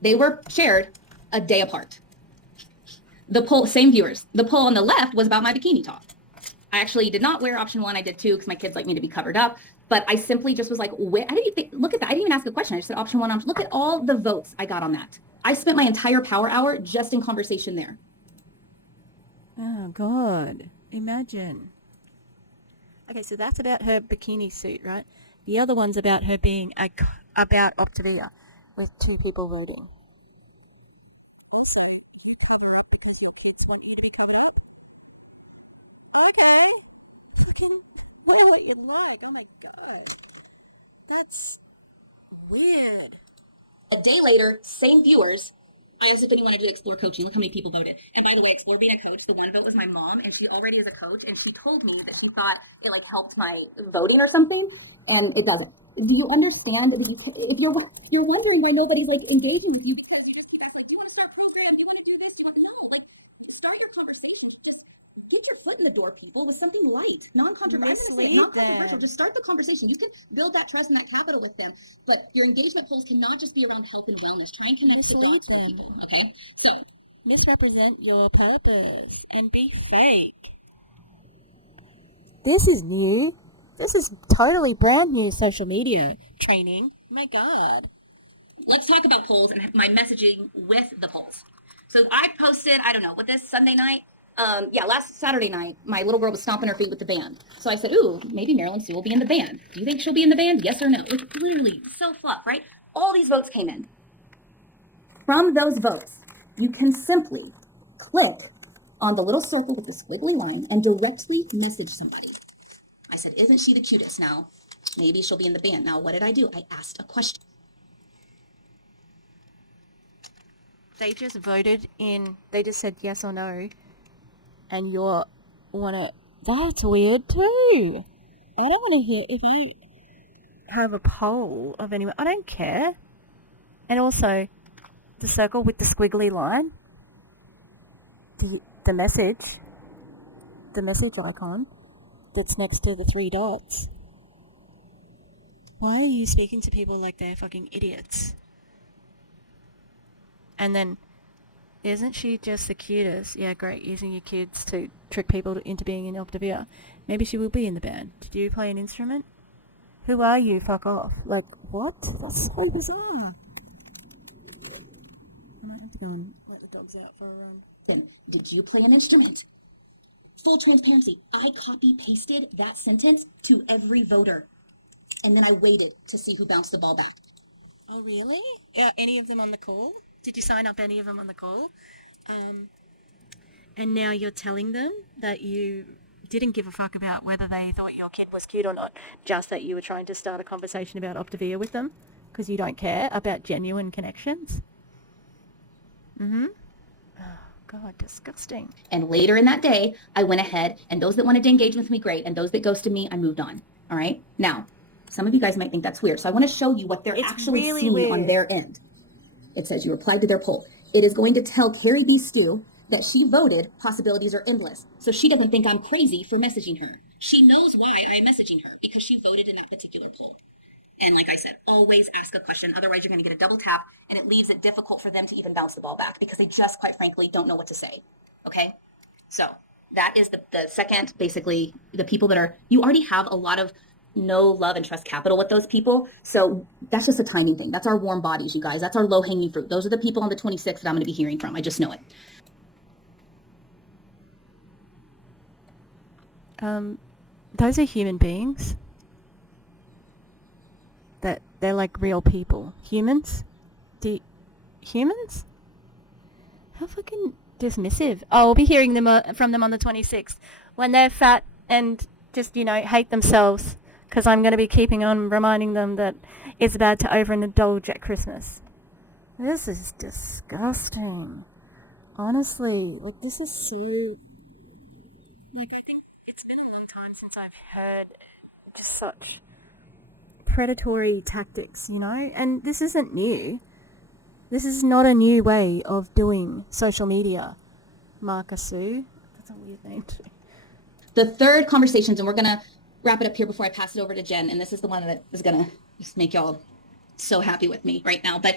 They were shared a day apart. The poll, same viewers. The poll on the left was about my bikini top. I actually did not wear option 1. I did 2 because my kids like me to be covered up. But I simply just was like, look at that. I didn't even ask a question. I just said option 1. Look at all the votes I got on that. I spent my entire power hour just in conversation there. Oh, God. Imagine. Okay, so that's about her bikini suit, right? The other one's about her being about Optavia with 2 people voting. also, you cover up because your kids want you to be covered up. Okay. You can wear what you like. Oh my God. That's weird. A day later, same viewers. I also didn't want to do Explore coaching. Look how many people voted. And by the way, Explore being a coach, the one vote was my mom, and she already is a coach, and she told me that she thought it helped my voting or something, and it doesn't. Do you understand that if you're wondering why nobody's engaging with you because you just keep asking, do you want to start a program? Do you want to do this? Do you Get your foot in the door, people, with something light, non-controversial. Just start the conversation. You can build that trust and that capital with them, but your engagement polls cannot just be around health and wellness. Try and connect the dots for people, okay? So, Misrepresent your purpose and be fake. This is new. This is totally brand new social media Training. My God. let's talk about polls and my messaging with the polls. So I posted, I don't know, what this Sunday night? Last Saturday night, my little girl was stomping her feet with the band. So I said, ooh, maybe Marilyn Sue will be in the band. Do you think she'll be in the band? Yes or no? It's literally so fluff, right? All these votes came in. From those votes, you can simply click on the little circle with the squiggly line and directly message somebody. I said, isn't she the cutest? Now, maybe she'll be in the band. Now, what did I do? I asked a question. They just voted in, they just said yes or no, and you're wanna, that's weird too. I don't wanna hear, if you have a poll of anyone, I don't care. And also, the circle with the squiggly line, the message icon that's next to the 3 dots. Why are you speaking to people like they're fucking idiots? And then, isn't she just the cutest? Yeah, great, using your kids to trick people into being in Optavia. Maybe she will be in the band. Did you play an instrument? Who are you? Fuck off. Like, what? That's so bizarre. I might have to go and let the dogs out for a run. Did you play an instrument? Full transparency, I copy-pasted that sentence to every voter. And then I waited to see who bounced the ball back. Oh, really? Any of them on the call? Did you sign up any of them on the call? And now you're telling them that you didn't give a fuck about whether they thought your kid was cute or not, just that you were trying to start a conversation about Optavia with them because you don't care about genuine connections? Mm-hmm. Oh, God, disgusting. And later in that day, I went ahead, and those that wanted to engage with me, great. And those that ghosted me, I moved on. All right? Now, some of you guys might think that's weird, so I want to show you what they're actually really seeing weird on their end. It says you replied to their poll. It is going to tell Carrie B. Stew that she voted possibilities are endless. So she doesn't think I'm crazy for messaging her. She knows why I'm messaging her, because she voted in that particular poll. And like I said, always ask a question. Otherwise, you're going to get a double tap, and it leaves it difficult for them to even bounce the ball back because they just, quite frankly, don't know what to say. Okay? So that is the second, basically, the people that are, you already have a lot of no love and trust capital with those people. So that's just a timing thing. That's our warm bodies, you guys. That's our low-hanging fruit. Those are the people on the 26th that I'm going to be hearing from. I just know it. Those are human beings. That they're like real people. Humans? Humans? How fucking dismissive. Oh, we'll be hearing them from them on the 26th when they're fat and just, hate themselves, because I'm going to be keeping on reminding them that it's bad to overindulge at Christmas. This is disgusting. Honestly, like, this is so... Like, I think it's been a long time since I've heard just such predatory tactics, and this isn't new. This is not a new way of doing social media. Marcus Sue, that's a weird name too. The third conversations, and we're going to wrap it up here before I pass it over to Jen, and this is the one that is going to just make y'all so happy with me right now, but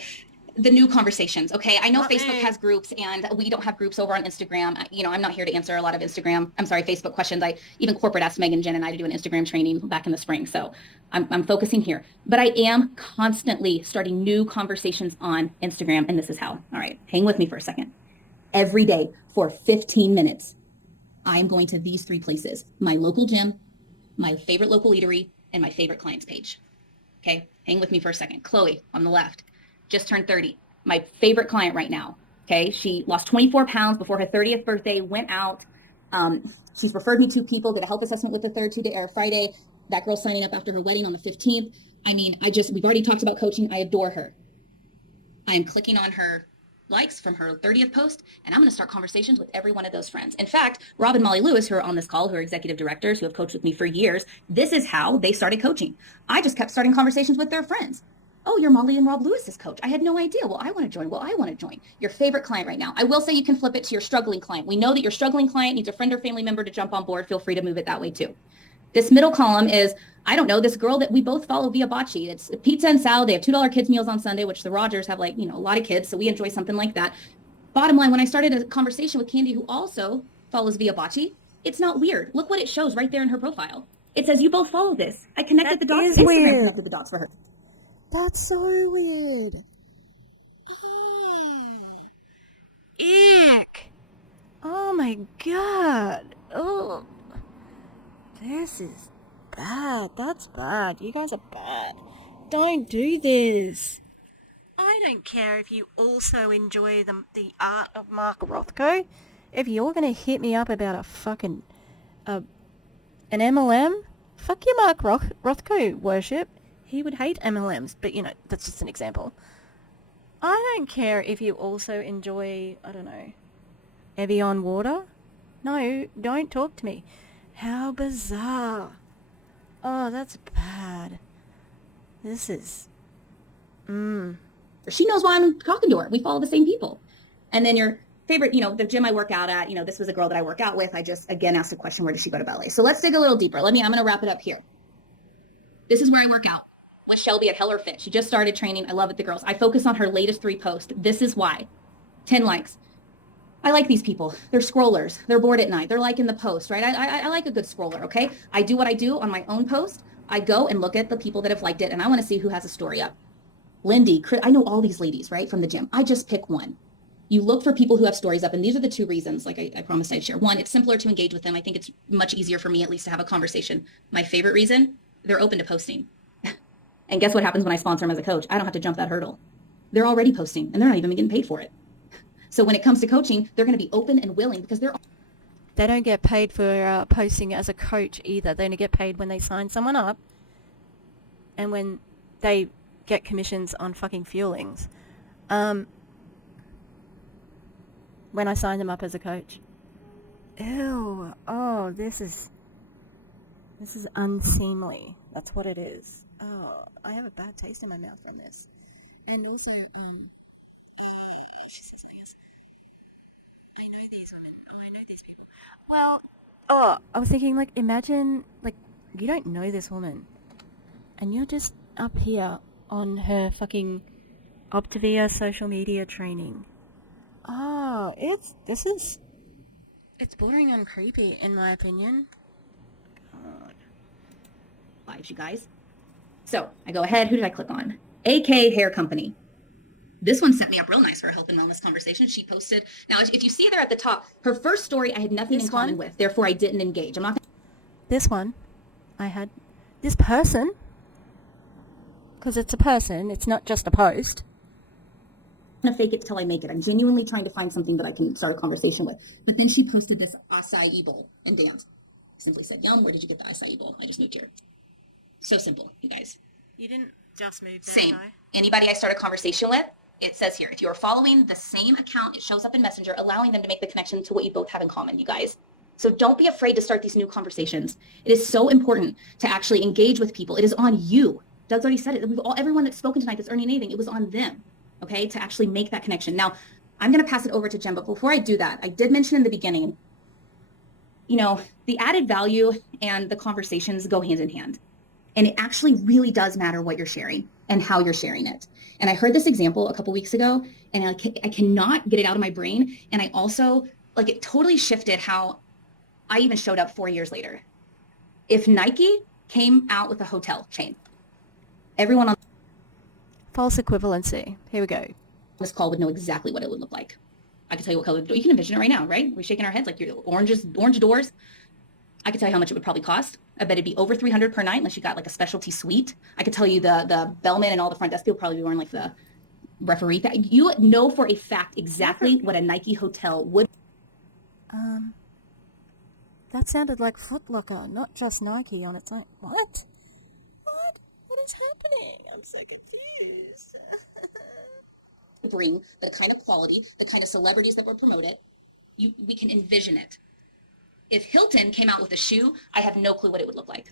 the new conversations, okay? I know Facebook has groups, and we don't have groups over on Instagram. I'm not here to answer a lot of Facebook questions. Even corporate asked Megan, Jen, and I to do an Instagram training back in the spring, so I'm focusing here. But I am constantly starting new conversations on Instagram, and this is how. All right, hang with me for a second. Every day for 15 minutes, I'm going to these 3 places: my local gym, my favorite local eatery, and my favorite clients page. Okay, hang with me for a second. Chloe on the left just turned 30. My favorite client right now. Okay, she lost 24 pounds before her 30th birthday, went out. She's referred me 2 people, did a health assessment with the third Friday. That girl's signing up after her wedding on the 15th. We've already talked about coaching. I adore her. I am clicking on her likes from her 30th post, and I'm going to start conversations with every one of those friends. In fact, Rob and Molly Lewis, who are on this call, who are executive directors, who have coached with me for years, this is how they started coaching. I just kept starting conversations with their friends. Oh, you're Molly and Rob Lewis's coach. I had no idea. Well, I want to join. Well, I want to join. Your favorite client right now. I will say you can flip it to your struggling client. We know that your struggling client needs a friend or family member to jump on board. Feel free to move it that way too. This middle column is, I don't know, this girl that we both follow via Bocce. It's pizza and salad. They have $2 kids meals on Sunday, which the Rogers have like, a lot of kids. So we enjoy something like that. Bottom line, when I started a conversation with Candy, who also follows via Bocce, it's not weird. Look what it shows right there in her profile. It says you both follow this. I connected the dots. Instagram connected the dots for her. That's so weird. Ick. Oh my god. Oh. This is bad. That's bad. You guys are bad. Don't do this. I don't care if you also enjoy the art of Mark Rothko. If you're gonna hit me up about a fucking an MLM, fuck your Mark Rothko worship. He would hate MLMs, but that's just an example. I don't care if you also enjoy, I don't know, Evian water. No, don't talk to me. How bizarre. Oh, that's bad. This is... She knows why I'm talking to her. We follow the same people. And then your favorite, the gym I work out at, this was a girl that I work out with. I just, again, asked the question, where does she go to ballet? So let's dig a little deeper. I'm going to wrap it up here. This is where I work out with Shelby at Heller Fit. She just started training. I love it, the girls. I focus on her latest 3 posts. This is why. 10 likes. I like these people. They're scrollers. They're bored at night. They're liking the post, right? I like a good scroller, okay? I do what I do on my own post. I go and look at the people that have liked it, and I want to see who has a story up. Lindy, I know all these ladies, right, from the gym. I just pick one. You look for people who have stories up, and these are the 2 reasons, like I promised I'd share. 1, it's simpler to engage with them. I think it's much easier for me, at least, to have a conversation. My favorite reason, they're open to posting. And guess what happens when I sponsor them as a coach? I don't have to jump that hurdle. They're already posting, and they're not even getting paid for it. So when it comes to coaching, they're going to be open and willing because They don't get paid for posting as a coach either. They only get paid when they sign someone up and when they get commissions on fucking fuelings. When I sign them up as a coach. Ew. Oh, this is unseemly. That's what it is. Oh, I have a bad taste in my mouth from this. And also, she says, I guess, I know these women. Oh, I know these people. Well, I was thinking, imagine, you don't know this woman. And you're just up here on her fucking Optavia social media training. Oh, it's bordering on creepy, in my opinion. God. Lives, you guys. So I go ahead. Who did I click on? AK Hair Company. This one set me up real nice for a health and wellness conversation. She posted. Now, if you see there at the top, her first story I had nothing in common with. Therefore, I didn't engage. I'm not going to. This one, I had this person, because it's a person. It's not just a post. I'm going to fake it till I make it. I'm genuinely trying to find something that I can start a conversation with. But then she posted this acai bowl and danced. Simply said, Yum, where did you get the acai bowl? I just moved here. So simple, you guys. You didn't just move there. Same. Anybody I start a conversation with, it says here, if you're following the same account, it shows up in Messenger, allowing them to make the connection to what you both have in common, you guys. So don't be afraid to start these new conversations. It is so important to actually engage with people. It is on you. Doug's already said it. Everyone that's spoken tonight that's earning anything, it was on them, okay, to actually make that connection. Now, I'm going to pass it over to Jen, but before I do that, I did mention in the beginning, the added value and the conversations go hand in hand. And it actually really does matter what you're sharing and how you're sharing it. And I heard this example a couple weeks ago, and I cannot get it out of my brain. And I also, it totally shifted how I even showed up 4 years later. If Nike came out with a hotel chain, everyone on false equivalency. Here we go. this call would know exactly what it would look like. I can tell you what color. You can envision it right now, right? We're shaking our heads like your orange doors. I could tell you how much it would probably cost. I bet it'd be over $300 per night unless you got a specialty suite. I could tell you the bellman and all the front desk people probably be wearing the referee. You know for a fact exactly what a Nike hotel would. That sounded like Foot Locker, not just Nike on its own. What? What is happening? I'm so confused. Bring the kind of quality, the kind of celebrities that were promoted. We can envision it. If Hilton came out with a shoe, I have no clue what it would look like.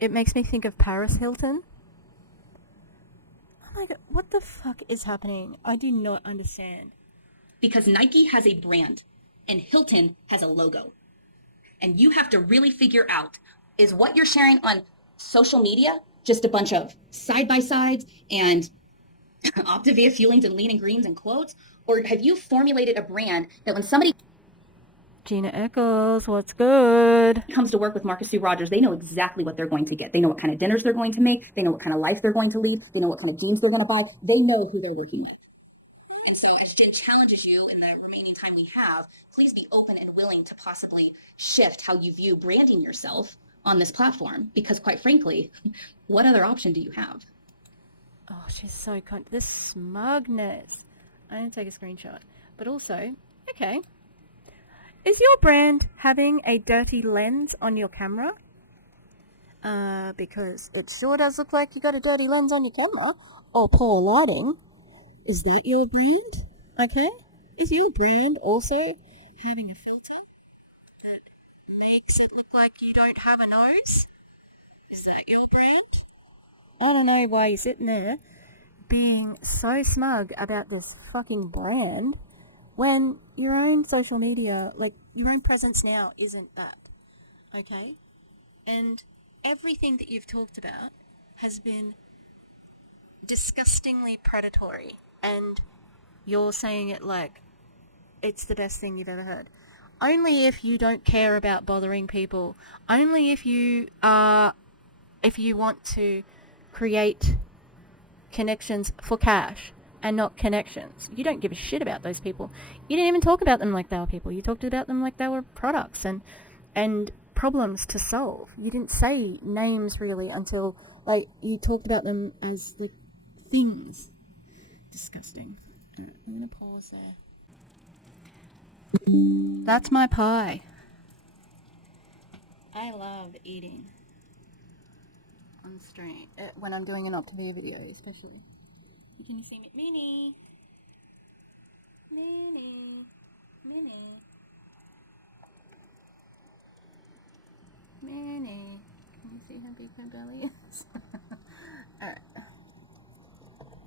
it makes me think of Paris Hilton. Oh my god, what the fuck is happening? I do not understand. Because Nike has a brand and Hilton has a logo. And you have to really figure out, is what you're sharing on social media just a bunch of side-by-sides and Optavia feelings and lean and greens and quotes? Or have you formulated a brand that when somebody Gina Eccles, what's good? comes to work with Marcus Sue Rogers, they know exactly what they're going to get. They know what kind of dinners they're going to make. They know what kind of life they're going to lead. They know what kind of jeans they're going to buy. They know who they're working with. And so as Jen challenges you in the remaining time we have, please be open and willing to possibly shift how you view branding yourself on this platform. Because quite frankly, what other option do you have? Oh, she's so kind. This smugness. I didn't take a screenshot. But also, okay. Is your brand having a dirty lens on your camera? Because it sure does look like you got a dirty lens on your camera. Or poor lighting. Is that your brand? Okay. Is your brand also having a filter that makes it look like you don't have a nose? Is that your brand? I don't know why you're sitting there being so smug about this fucking brand when your own social media, like your own presence now, isn't that. Okay? And everything that you've talked about has been disgustingly predatory, and you're saying it like it's the best thing you've ever heard. Only if you don't care about bothering people. Only if you want to create connections for cash and not connections. You don't give a shit about those people. You didn't even talk about them like they were people. You talked about them like they were products and problems to solve. You didn't say names really until like you talked about them as like things. Disgusting. Alright, I'm gonna pause there. That's my pie. I love eating on stream when I'm doing an Optavia video, especially. Can you see me? Minnie, Minnie, Minnie, Minnie. Can you see how big my belly is? All right.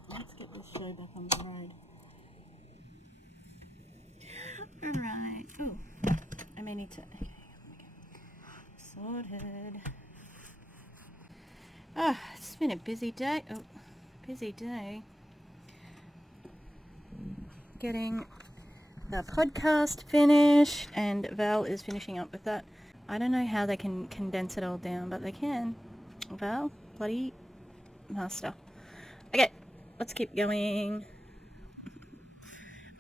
Let's get this show back on the road. Alright. Oh, I may need to. Okay. Sorted. Ah, it's been a busy day. Oh, busy day. Getting the podcast finished, and Val is finishing up with that. I don't know how they can condense it all down, but they can. Val, bloody master. Okay, let's keep going.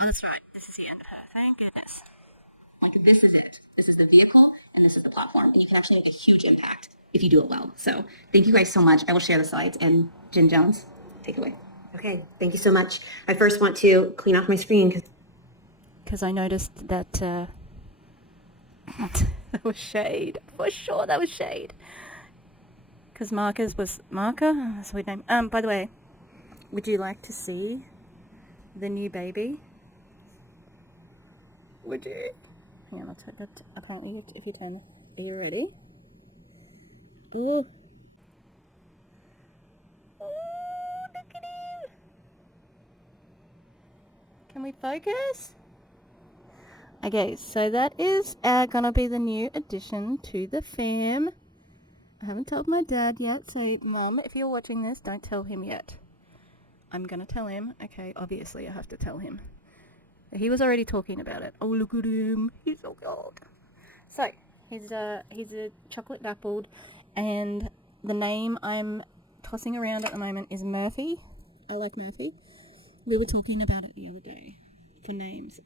Oh, that's right. This is the end of her. Thank goodness. Like, this is it. This is the vehicle, and this is the platform. And you can actually make a huge impact if you do it well. So thank you guys so much. I will share the slides. And Jen Jones, take it away. Okay, thank you so much. I first want to clean off my screen because I noticed that that was shade. For sure, that was shade. Because Marcus was Marker. Oh, that's a weird name. By the way, would you like to see the new baby? Would you? Hang on, I'll turn that. Apparently, if you turn, are you ready? Oh. Oh, look at him. Can we focus? Okay, so that is gonna be the new addition to the fam. I haven't told my dad yet, so Mom, if you're watching this, don't tell him yet. I'm gonna tell him. Okay, obviously I have to tell him. He was already talking about it. Oh, look at him. He's so cute. So, he's a chocolate dappled, and the name I'm tossing around at the moment is Murphy. I like Murphy. We were talking about it the other day for names.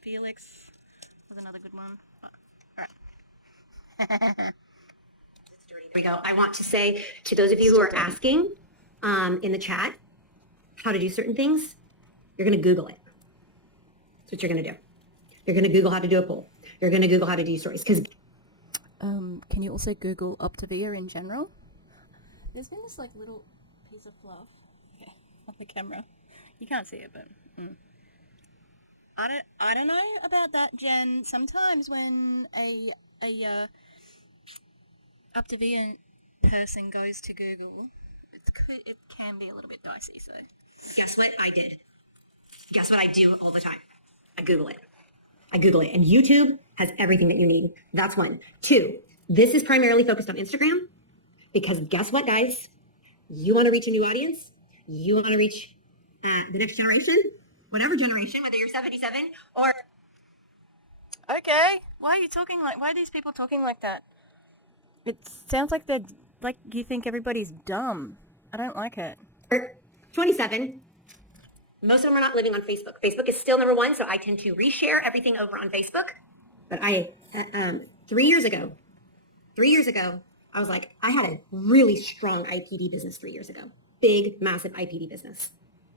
Felix was another good one. Alright. Here we go. I want to say to those of you who are asking in the chat how to do certain things, you're going to Google it. That's what you're going to do. You're going to Google how to do a poll. You're going to Google how to do stories. Can you also Google Optavia in general? There's been this like little piece of fluff on the camera. You can't see it, but I don't know about that, Jen. Sometimes when a Optavia person goes to Google, it can be a little bit dicey. So Guess what I did? Guess what I do all the time? I Google it. And YouTube has everything that you need. That's one. Two, this is primarily focused on Instagram because guess what, guys? You want to reach a new audience. You want to reach the next generation, whatever generation, whether you're 77 or... okay, why are these people talking like that? It sounds like they're like you think everybody's dumb. I don't like it. 27. Most of them are not living on Facebook. Facebook is still number one, so I tend to reshare everything over on Facebook. But I, 3 years ago, I was like, I had a really strong IPD business 3 years ago. Big, massive IPD business.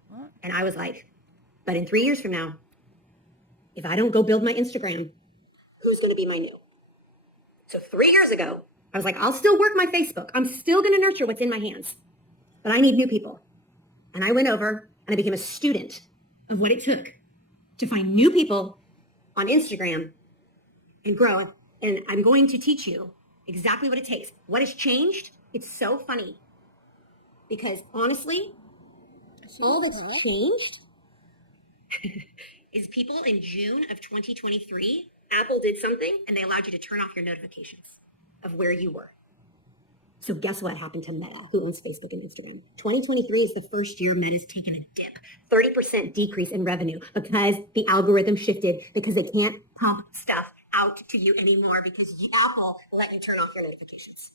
What? And I was like, but in 3 years from now, if I don't go build my Instagram, who's going to be my new? So 3 years ago, I was like, I'll still work my Facebook. I'm still going to nurture what's in my hands, but I need new people. And I went over and I became a student of what it took to find new people on Instagram and grow. And I'm going to teach you exactly what it takes. What has changed? It's so funny because honestly, all that's changed is people in June of 2023, Apple did something and they allowed you to turn off your notifications of where you were. So guess what happened to Meta, who owns Facebook and Instagram? 2023 is the first year Meta's taken a dip, 30% decrease in revenue because the algorithm shifted because they can't pump stuff out to you anymore because Apple let you turn off your notifications.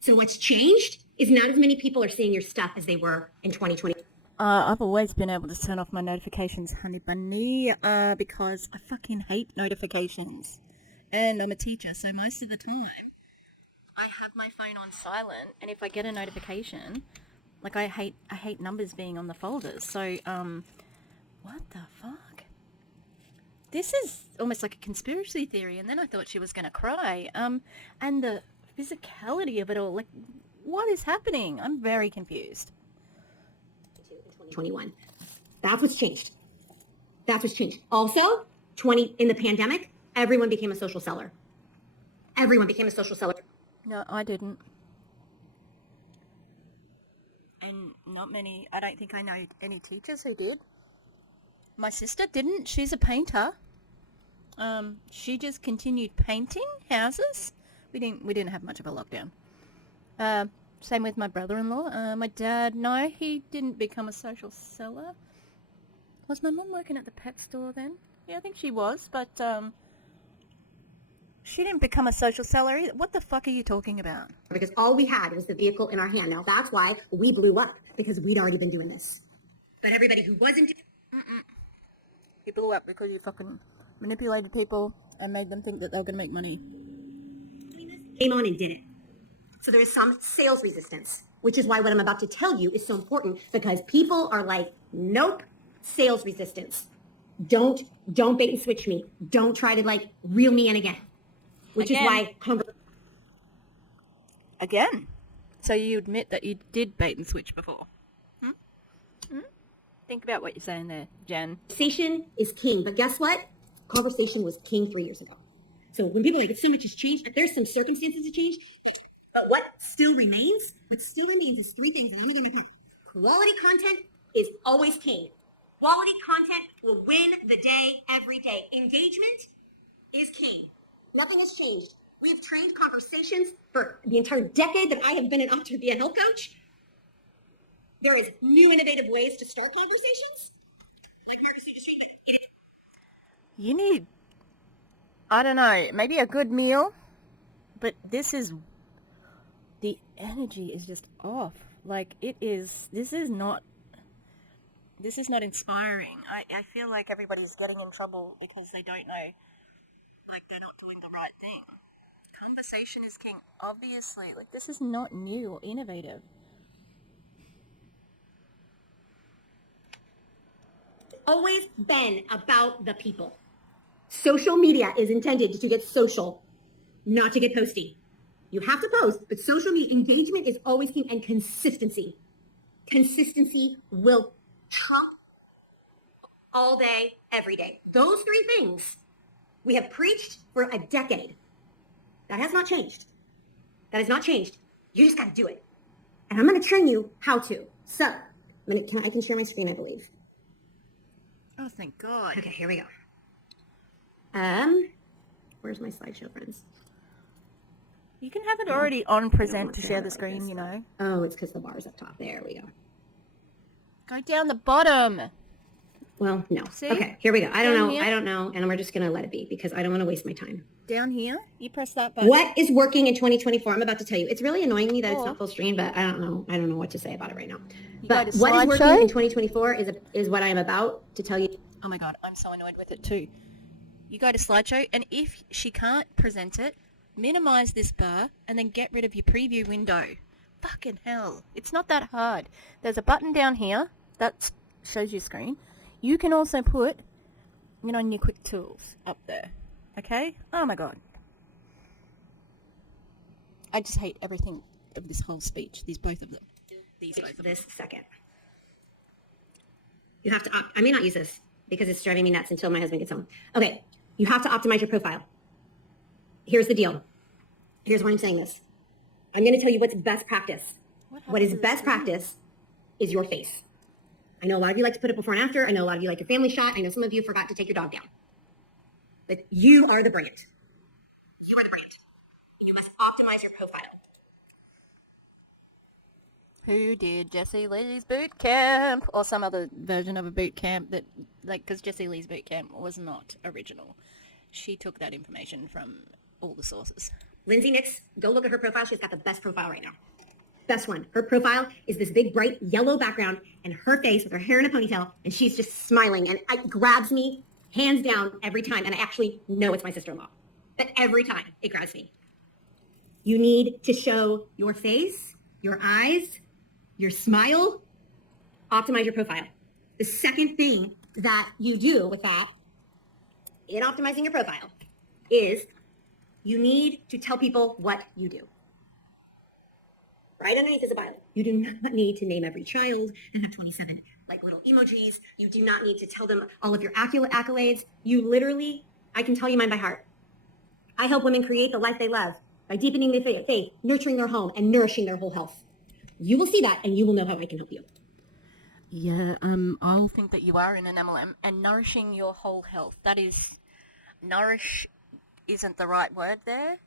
So what's changed is not as many people are seeing your stuff as they were in 2020. I've always been able to turn off my notifications, honey bunny, because I fucking hate notifications. And I'm a teacher, so most of the time, I have my phone on silent, and if I get a notification, like I hate numbers being on the folders, so, what the fuck? This is almost like a conspiracy theory, and then I thought she was gonna cry, and the physicality of it all, like, what is happening? I'm very confused. 2021. That's what's changed. Also, in the pandemic, everyone became a social seller. No, I didn't. And not many, I don't think I know any teachers who did. My sister didn't, she's a painter. She just continued painting houses. We didn't have much of a lockdown. Same with my brother-in-law. My dad, no, he didn't become a social seller. Was my mum working at the pet store then? Yeah, I think she was, but she didn't become a social seller either. What the fuck are you talking about? Because all we had was the vehicle in our hand. Now that's why we blew up, because we'd already been doing this. But everybody who wasn't... You blew up because you fucking manipulated people and made them think that they were going to make money. Came on and did it. So there is some sales resistance, which is why what I'm about to tell you is so important, because people are like, nope, sales resistance. Don't bait and switch me. Don't try to like reel me in again. Which is why... Again? So you admit that you did bait and switch before? Think about what you're saying there, Jen. Conversation is king, but guess what? Conversation was king 3 years ago. So when people are like, so much has changed, but there's some circumstances that changed. But what still remains? What still remains is three things, and I'm going to put. Quality content is always king. Quality content will win the day every day. Engagement is king. Nothing has changed. We've trained conversations for the entire decade that I have been an Optavia health coach. There is new innovative ways to start conversations, like Marcus Street, but it is... You need, I don't know, maybe a good meal, but this is, the energy is just off. Like, this is not inspiring. I feel like everybody's getting in trouble because they don't know, like, they're not doing the right thing. Conversation is king, obviously. Like, this is not new or innovative. Always been about the people. Social media is intended to get social, not to get posty. You have to post, but social media engagement is always king, and consistency. Consistency will trump all day, every day. Those three things we have preached for a decade. That has not changed. You just got to do it. And I'm going to train you how to. So I can share my screen, I believe. Oh, thank God. Okay, here we go. Where's my slideshow, friends? You can have it already on present to share the screen, you know. Oh, it's because the bar's up top. There we go. Go down the bottom. Well, no. See? Okay, here we go. I don't Down know. here? I don't know. And we're just going to let it be because I don't want to waste my time. Down here, you press that button. What is working in 2024? I'm about to tell you. It's really annoying me that it's Oh. not full screen, but I don't know. I don't know what to say about it right now. You But go to what is working slideshow? in 2024 is what I am about to tell you. Oh my God, I'm so annoyed with it too. You go to slideshow, and if she can't present it, minimize this bar and then get rid of your preview window. Fucking hell. It's not that hard. There's a button down here that shows your screen. You can also put, on your quick tools up there. Okay? Oh my God. I just hate everything of this whole speech. Both of them. This second. You have to, I may not use this because it's driving me nuts until my husband gets home. Okay, you have to optimize your profile. Here's the deal. Here's why I'm saying this. I'm going to tell you what's best practice. What is best practice is your face. I know a lot of you like to put it before and after. I know a lot of you like your family shot. I know some of you forgot to take your dog down. But you are the brand. You are the brand. You must optimize your profile. Who did Jessie Lee's boot camp or some other version of a boot camp that, because Jessie Lee's boot camp was not original. She took that information from all the sources. Lindsay Nix, go look at her profile. She's got the best profile right now. Best one. Her profile is this big, bright yellow background and her face with her hair in a ponytail, and she's just smiling, and it grabs me hands down every time, and I actually know it's my sister-in-law. But every time it grabs me. You need to show your face, your eyes, your smile, optimize your profile. The second thing that you do with that in optimizing your profile is you need to tell people what you do. Right underneath is a bio. You do not need to name every child and have 27 little emojis. You do not need to tell them all of your accolades. You literally, I can tell you mine by heart. I help women create the life they love by deepening their faith, nurturing their home, and nourishing their whole health. You will see that, and you will know how I can help you. Yeah, I'll think that you are in an MLM, and nourishing your whole health. That is, nourish isn't the right word there.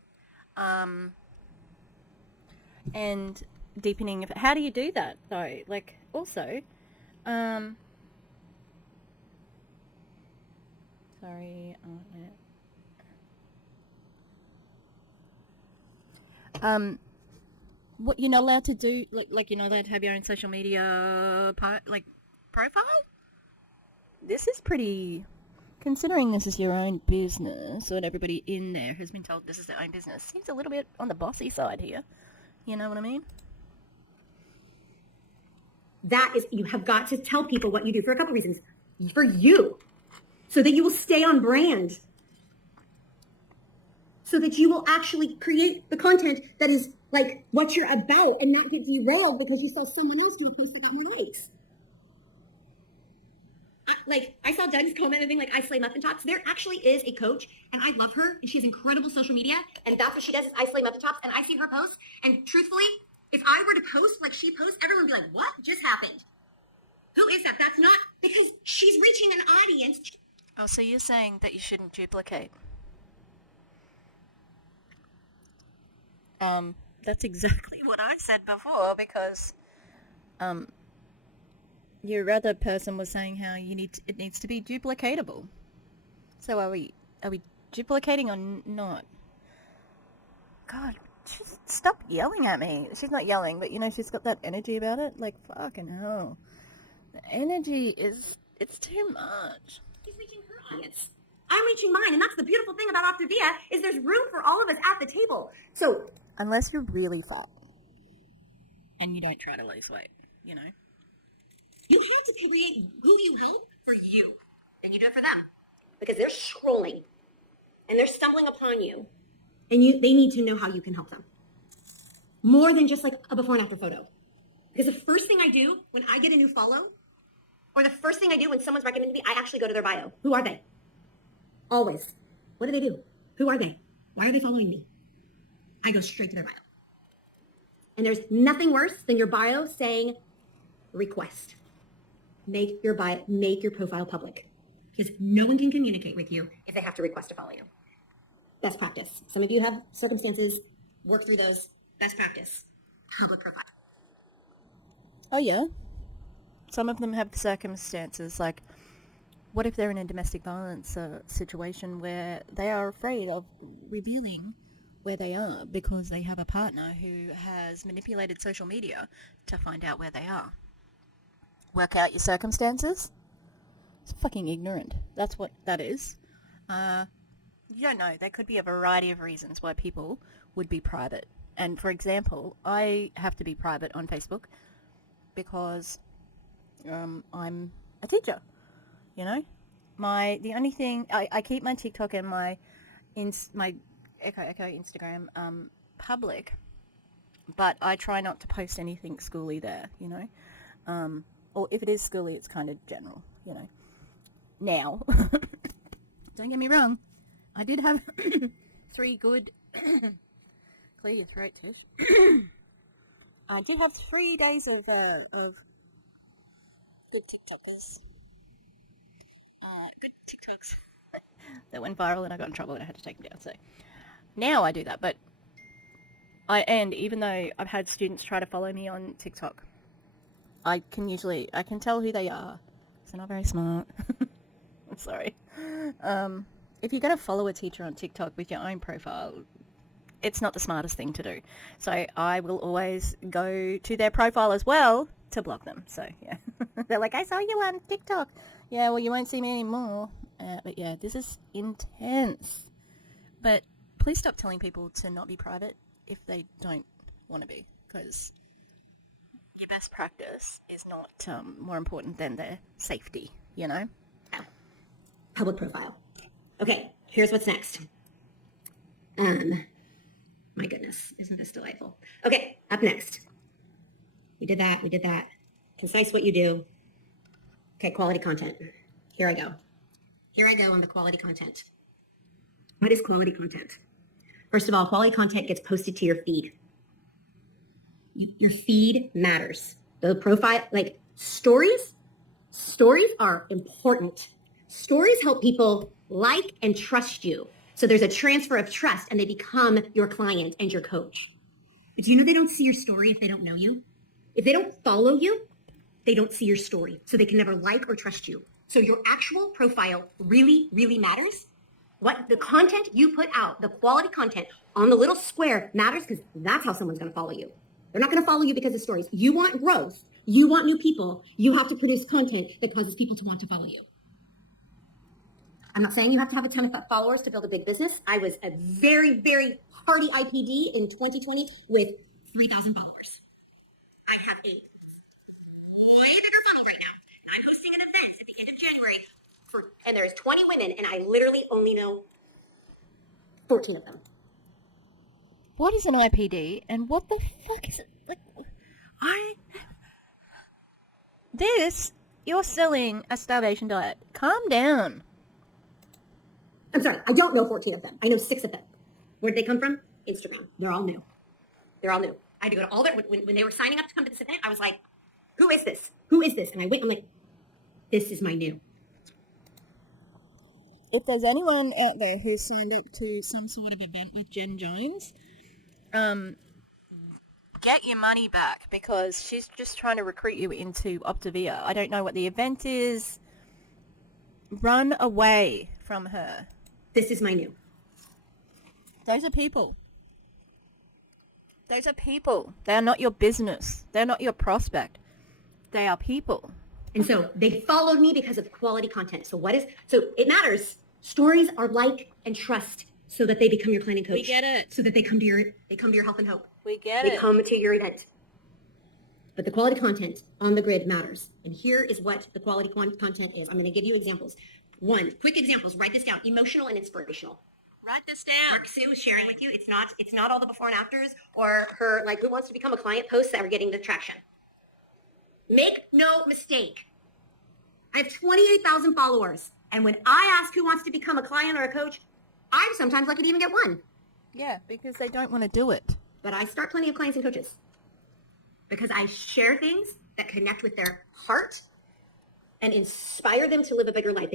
And deepening of, how do you do that though? Also, sorry, what you're not allowed to do, you're not allowed to have your own social media profile. This is pretty, considering this is your own business, and everybody in there has been told this is their own business, seems a little bit on the bossy side here. You know what I mean? That is, you have got to tell people what you do for a couple reasons. For you, so that you will stay on brand. So that you will actually create the content that is what you're about and not get derailed because you saw someone else do a post that got more likes. I saw Doug's comment and thing I slay muffin tops. There actually is a coach, and I love her, and she has incredible social media, and that's what she does is I slay muffin tops, and I see her posts, and truthfully, if I were to post like she posts, everyone would be like, what just happened? Who is that? That's not, because she's reaching an audience. Oh, so you're saying that you shouldn't duplicate? That's exactly what I said before, because your other person was saying how it needs to be duplicatable. So are we duplicating or not? God, just stop yelling at me. She's not yelling, but she's got that energy about it. Fucking hell. The energy it's too much. She's reaching her audience. I'm reaching mine, and that's the beautiful thing about Optavia is there's room for all of us at the table. So unless you're really fat and you don't try to lose weight, you have to create who you help for you, and you do it for them because they're scrolling and they're stumbling upon you, and they need to know how you can help them more than just a before and after photo. Because the first thing I do when I get a new follow, or the first thing I do when someone's recommended me, I actually go to their bio. Who are they? Always. What do they do? Who are they? Why are they following me? I go straight to their bio. And there's nothing worse than your bio saying request. Make your profile public, because no one can communicate with you if they have to request to follow you. Best practice. Some of you have circumstances, work through those. Best practice. Public profile. Oh, yeah. Some of them have circumstances, like, what if they're in a domestic violence situation where they are afraid of revealing where they are because they have a partner who has manipulated social media to find out where they are? Work out your circumstances? It's fucking ignorant. That's what that is. You don't know. There could be a variety of reasons why people would be private. And for example, I have to be private on Facebook because I'm a teacher. You know, the only thing I keep my TikTok and my Echo Instagram public, but I try not to post anything schooly there. You know, or if it is schooly, it's kind of general. You know. Now, don't get me wrong, I did have 3 good. Clear your throat, Tish. I did have 3 days of good TikTokers. Good TikToks that went viral, and I got in trouble and I had to take them down. So now I do that, but and even though I've had students try to follow me on TikTok, I can tell who they are. So they're not very smart. I'm sorry. If you're going to follow a teacher on TikTok with your own profile, it's not the smartest thing to do. So I will always go to their profile as well to block them. So yeah, they're like, I saw you on TikTok. Yeah, well, you won't see me anymore. But yeah, this is intense. But please stop telling people to not be private if they don't want to be, because your best practice is not more important than their safety, you know? Public profile. Okay, here's what's next. My goodness, isn't this delightful? Okay, up next. We did that. Concise what you do. Okay, quality content. Here I go on the quality content. What is quality content? First of all, quality content gets posted to your feed. Your feed matters. The profile, like stories are important. Stories help people like and trust you. So there's a transfer of trust and they become your client and your coach. But do you know they don't see your story if they don't know you? If they don't follow you, they don't see your story. So they can never like or trust you. So your actual profile really, really matters. What the content you put out, the quality content on the little square matters, because that's how someone's going to follow you. They're not going to follow you because of stories. You want growth. You want new people. You have to produce content that causes people to want to follow you. I'm not saying you have to have a ton of followers to build a big business. I was a very, very hardy IPD in 2020 with 3,000 followers. I have a way bigger funnel right now. I'm hosting an event at the end of January, and there's 20 women, and I literally only know 14 of them. What is an IPD, and what the fuck is it? Like, you're selling a starvation diet. Calm down. I'm sorry, I don't know 14 of them. I know 6 of them. Where'd they come from? Instagram. They're all new. I had to go to all their, when they were signing up to come to this event, I was like, who is this? And I went, I'm like, this is my new. If there's anyone out there who's signed up to some sort of event with Jen Jones, get your money back, because she's just trying to recruit you into Optavia. I don't know what the event is. Run away from her. This is my new. Those are people. They are not your business. They're not your prospect. They are people. And so they followed me because of quality content. So it matters. Stories are like and trust, so that they become your planning coach. We get it. So that they come to your health and hope. We get it. They come to your event. But the quality content on the grid matters. And here is what the quality content is. I'm going to give you examples. 1, quick examples. Write this down. Emotional and inspirational. Write this down. Mark Sue is sharing with you. It's not all the before and afters or her like who wants to become a client posts that are getting the traction. Make no mistake. I have 28,000 followers. And when I ask who wants to become a client or a coach, I'm sometimes lucky to even get one. Yeah, because they don't want to do it. But I start plenty of clients and coaches. because I share things that connect with their heart and inspire them to live a bigger life.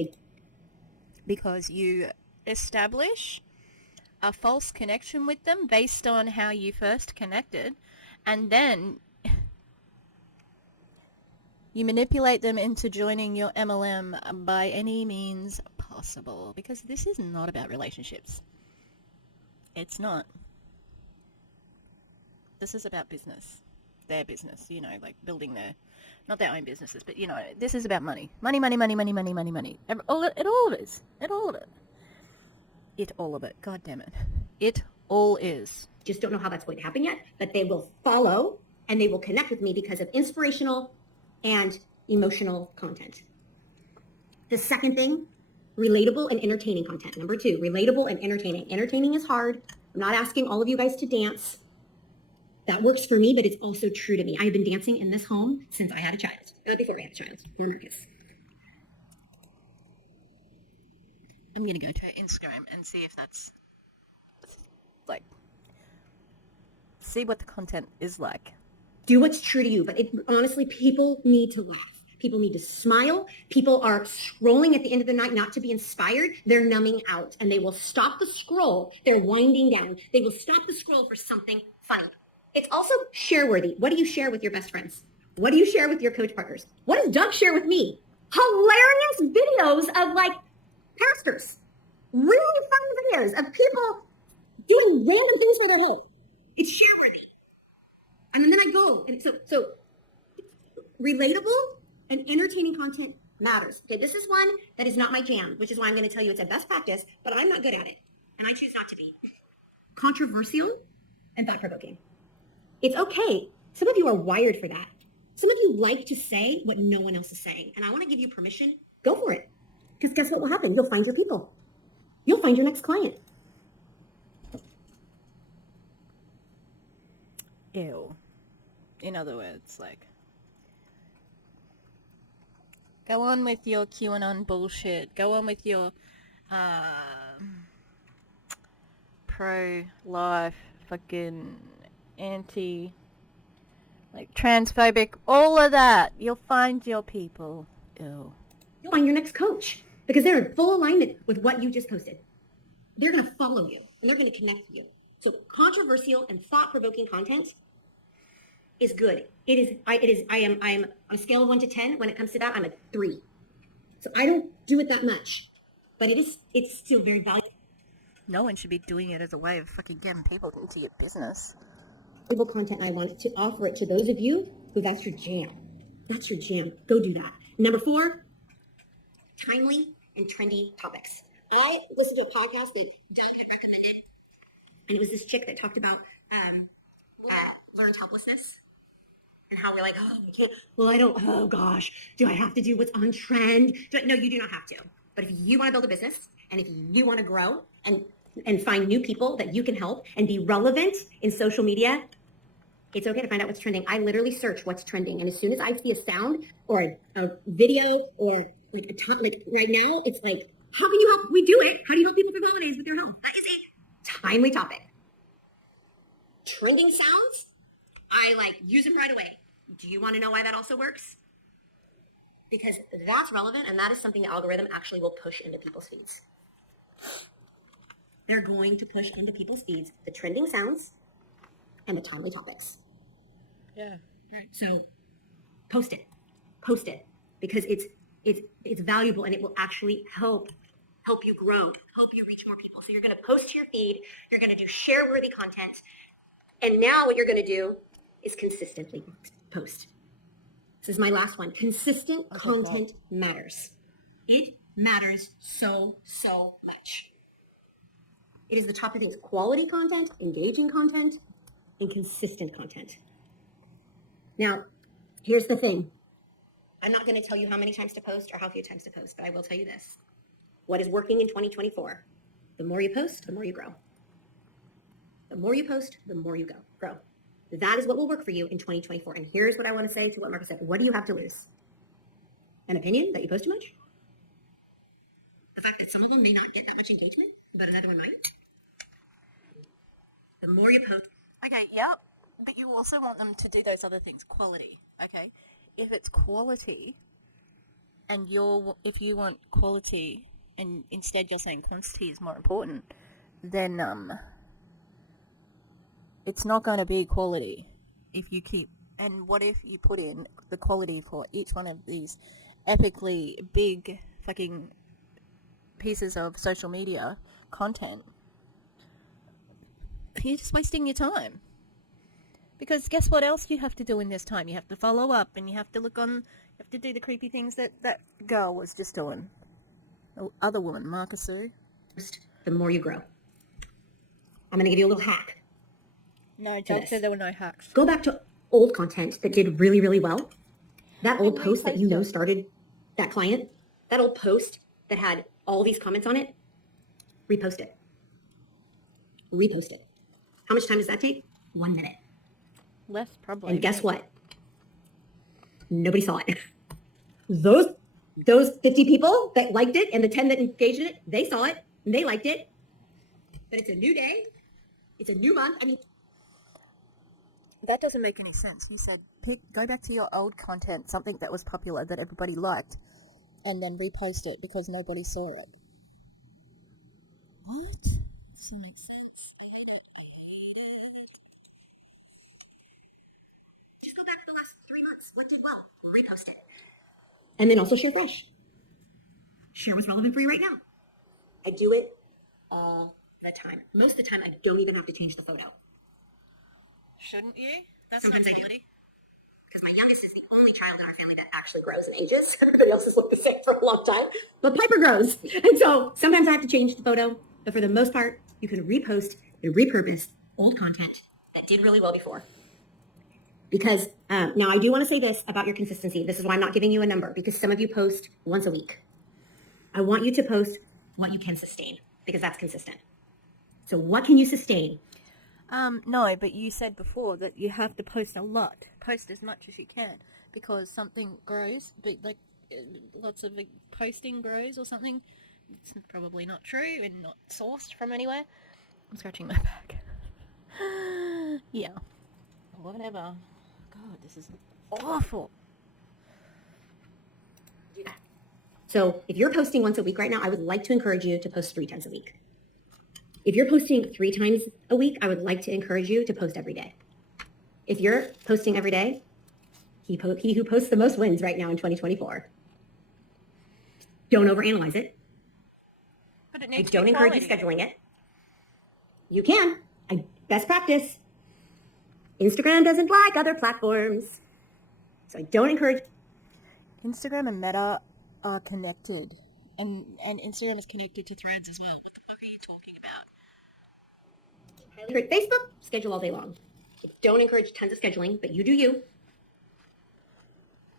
Because you establish a false connection with them based on how you first connected, and then you manipulate them into joining your MLM by any means possible, because this is not about relationships. It's not. This is about business. Their business, you know, like building not their own businesses, but, you know, this is about money. Money, money, money, money, money, money, money. All of it. It all of it. God damn it. It all is. Just don't know how that's going to happen yet, but they will follow and they will connect with me because of inspirational and emotional content. The second thing, relatable and entertaining content. Number 2, relatable and entertaining. Entertaining is hard. I'm not asking all of you guys to dance. That works for me, but it's also true to me. I've been dancing in this home since I had a child. Before I had a child, for Marcus. I'm going to go to her Instagram and see if that's, like, see what the content is like. Do what's true to you, but honestly, people need to laugh. People need to smile. People are scrolling at the end of the night not to be inspired. They're numbing out, and they will stop the scroll. They're winding down. They will stop the scroll for something funny. It's also share-worthy. What do you share with your best friends? What do you share with your coach partners? What does Doug share with me? Hilarious videos of, like, pastors. Really fun videos of people doing random things for their hope. It's share-worthy. And then I go, and so relatable and entertaining content matters. Okay, this is one that is not my jam, which is why I'm going to tell you it's a best practice, but I'm not good at it, and I choose not to be. Controversial and thought-provoking. It's okay. Some of you are wired for that. Some of you like to say what no one else is saying, and I want to give you permission. Go for it. Because guess what will happen? You'll find your people. You'll find your next client. Ew. In other words, like, go on with your QAnon bullshit. Go on with your pro-life, fucking anti, like, transphobic, all of that. You'll find your people. Ew. You'll find your next coach because they're in full alignment with what you just posted. They're going to follow you and they're going to connect with you. So controversial and thought-provoking content is good. I am on a scale of 1 to 10. When it comes to that, I'm a 3. So I don't do it that much, but it's still very valuable. No one should be doing it as a way of fucking getting people into your business. Valuable content. I wanted to offer it to those of you who that's your jam. That's your jam. Go do that. Number 4, timely and trendy topics. I listened to a podcast that Doug had recommended, and it was this chick that talked about learned helplessness. And how we're like, oh, I can't, well, I don't, oh gosh, do I have to do what's on trend? No, you do not have to. But if you want to build a business and if you want to grow and find new people that you can help and be relevant in social media, it's okay to find out what's trending. I literally search what's trending. And as soon as I see a sound or a video or like right now, it's like, how can you help? We do it. How do you help people through holidays with their health? That is a timely topic. Trending sounds, I use them right away. Do you want to know why that also works? Because that's relevant and that is something the algorithm actually will push into people's feeds. They're going to push into people's feeds the trending sounds and the timely topics. Yeah. Right. So post it because it's valuable and it will actually help you grow, help you reach more people. So you're going to post to your feed, you're going to do share-worthy content, and now what you're going to do is consistently post. This is my last one. Consistent content matters. It matters so much. It is the top 2 things: quality content, engaging content, and consistent content. Now, here's the thing. I'm not going to tell you how many times to post or how few times to post, but I will tell you this. What is working in 2024? The more you post, the more you grow. The more you post, the more you grow. That is what will work for you in 2024. And here's what I want to say to what Marcus said. What do you have to lose? An opinion that you post too much? The fact that some of them may not get that much engagement, but another one might? The more you post. Okay, yep. but you also want them to do those other things. Quality, okay? If it's quality, and if you want quality, and instead you're saying quantity is more important, then it's not going to be quality if you keep. And what if you put in the quality for each one of these epically big fucking pieces of social media content? You're just wasting your time. Because guess what else you have to do in this time? You have to follow up, and you have to you have to do the creepy things that girl was just doing. The other woman, Marcus Sue. The more you grow. I'm going to give you a little hack. No, Jock said there were no hacks. Go back to old content that did really, really well. That old post that you know started that client, that old post that had all these comments on it, repost it. Repost it. How much time does that take? 1 minute. Less, probably. And guess what? Nobody saw it. Those 50 people that liked it and the 10 that engaged in it, they saw it and they liked it. But it's a new day. It's a new month. I mean, that doesn't make any sense. You said go back to your old content, something that was popular that everybody liked, and then repost it because nobody saw it. What? Doesn't make sense. just go back to the last 3 months. What did well? Repost it. And then also share fresh. Share what's relevant for you right now. I do it all the time. Most of the time, I don't even have to change the photo. Shouldn't you? That's Sometimes I do. quality. Because my youngest is the only child in our family that actually grows and ages. Everybody else has looked the same for a long time. But Piper grows. And so sometimes I have to change the photo. But for the most part, you can repost and repurpose old content that did really well before. Because now I do want to say this about your consistency. This is why I'm not giving you a number, because some of you post once a week. I want you to post what you can sustain, because that's consistent. So what can you sustain? No, but you said before that you have to post a lot. Post as much as you can, because something grows, but like lots of posting grows or something. It's probably not true and not sourced from anywhere. I'm scratching my back. Yeah. Whatever. God, this is awful. Do that. So if you're posting once a week right now, I would like to encourage you to post 3 times a week. If you're posting 3 times a week, I would like to encourage you to post every day. If you're posting every day, he who posts the most wins right now in 2024. Don't overanalyze it. But it I needs don't encourage you scheduling it. You can. Best practice. Instagram doesn't like other platforms. So I don't encourage. Instagram and Meta are connected. And Instagram is connected to Threads as well. What the fuck are you talking about? I encourage Facebook, schedule all day long. I don't encourage tons of scheduling, but you do you.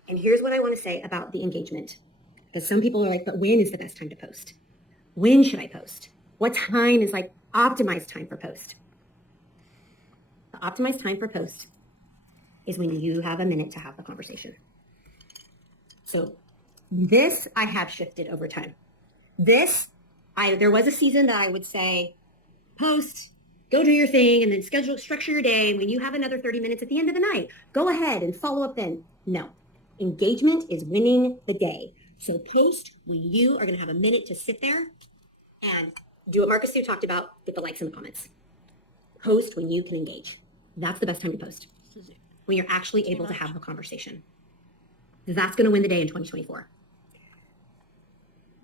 And here's what I want to say about the engagement. Because some people are like, but when is the best time to post? When should I post? What time is like optimized time for post? The optimized time for post is when you have a minute to have the conversation. So this I have shifted over time. There was a season that I would say, post, go do your thing, and then structure your day. And when you have another 30 minutes at the end of the night, go ahead and follow up then. No, engagement is winning the day. So post when you are going to have a minute to sit there and do what Marcus Sue talked about with the likes and the comments. Post when you can engage. That's the best time to post. When you're actually able to have a conversation. That's going to win the day in 2024.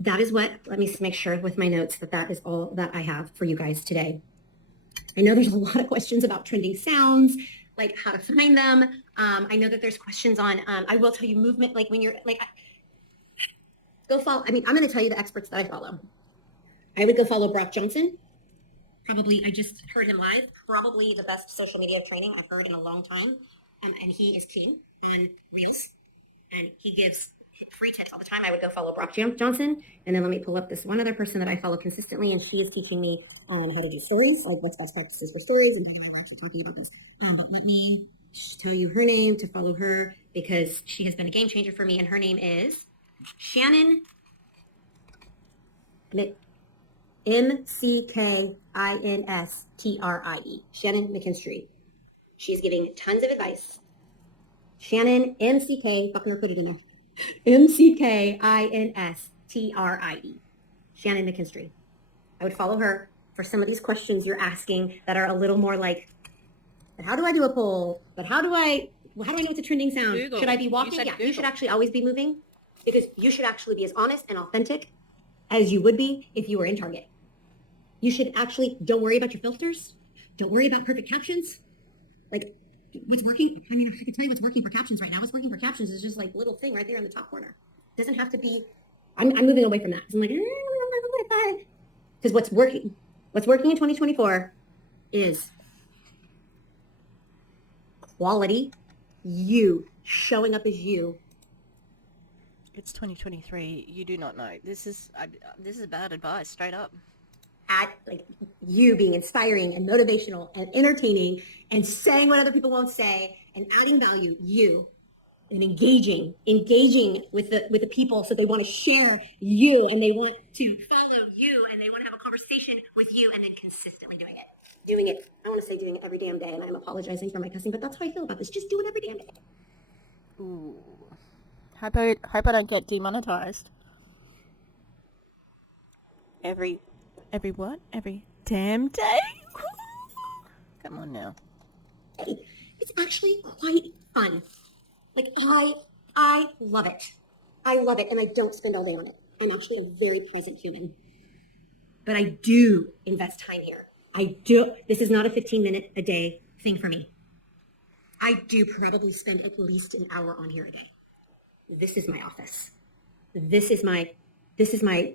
That is what, let me make sure with my notes that is all that I have for you guys today. I know there's a lot of questions about trending sounds, like how to find them. I know that there's questions on, I will tell you movement, like when you're like, go follow, I'm going to tell you the experts that I follow. I would go follow Brock Johnson. Probably, I just heard him live. Probably the best social media training I've heard in a long time. And he is king on Reels. And he gives free tips all the time. I would go follow Brock Johnson. And then let me pull up this one other person that I follow consistently. And she is teaching me how to do stories, like what's best practices for stories. And I like talking about this. But let me tell you her name to follow her, because she has been a game changer for me. And her name is Shannon McKinstry. Shannon McKinstry. She's giving tons of advice. Shannon, M-C-K, fucking put it in there. M-C-K-I-N-S-T-R-I-E. Shannon McKinstry. I would follow her for some of these questions you're asking that are a little more like, but how do I do a poll? But how do I know what's a trending sound? Google. Should I be walking? Yeah, you should actually always be moving because you should actually be as honest and authentic as you would be if you were in Target. You should actually, don't worry about your filters. Don't worry about perfect captions. Like, what's working? I mean, I can tell you what's working for captions right now. What's working for captions is just like a little thing right there in the top corner. It doesn't have to be, I'm moving away from that. I'm like, because what's working in 2024 is quality, you, showing up as you. It's 2023. You do not know. This is bad advice, straight up. At like you being inspiring and motivational and entertaining and saying what other people won't say and adding value, you, and engaging with the people so they want to share you and they want to follow you and they want to have a conversation with you and then consistently doing it. I want to say doing it every damn day, and I'm apologizing for my cussing, but that's how I feel about this. Just do it every damn day. Ooh. Hope I don't get demonetized. Every what? Every damn day? Come on now. It's actually quite fun. Like, I love it. I love it, and I don't spend all day on it. I'm actually a very present human. But I do invest time here. I do. This is not a 15-minute a day thing for me. I do probably spend at least an hour on here a day. This is my office. This is my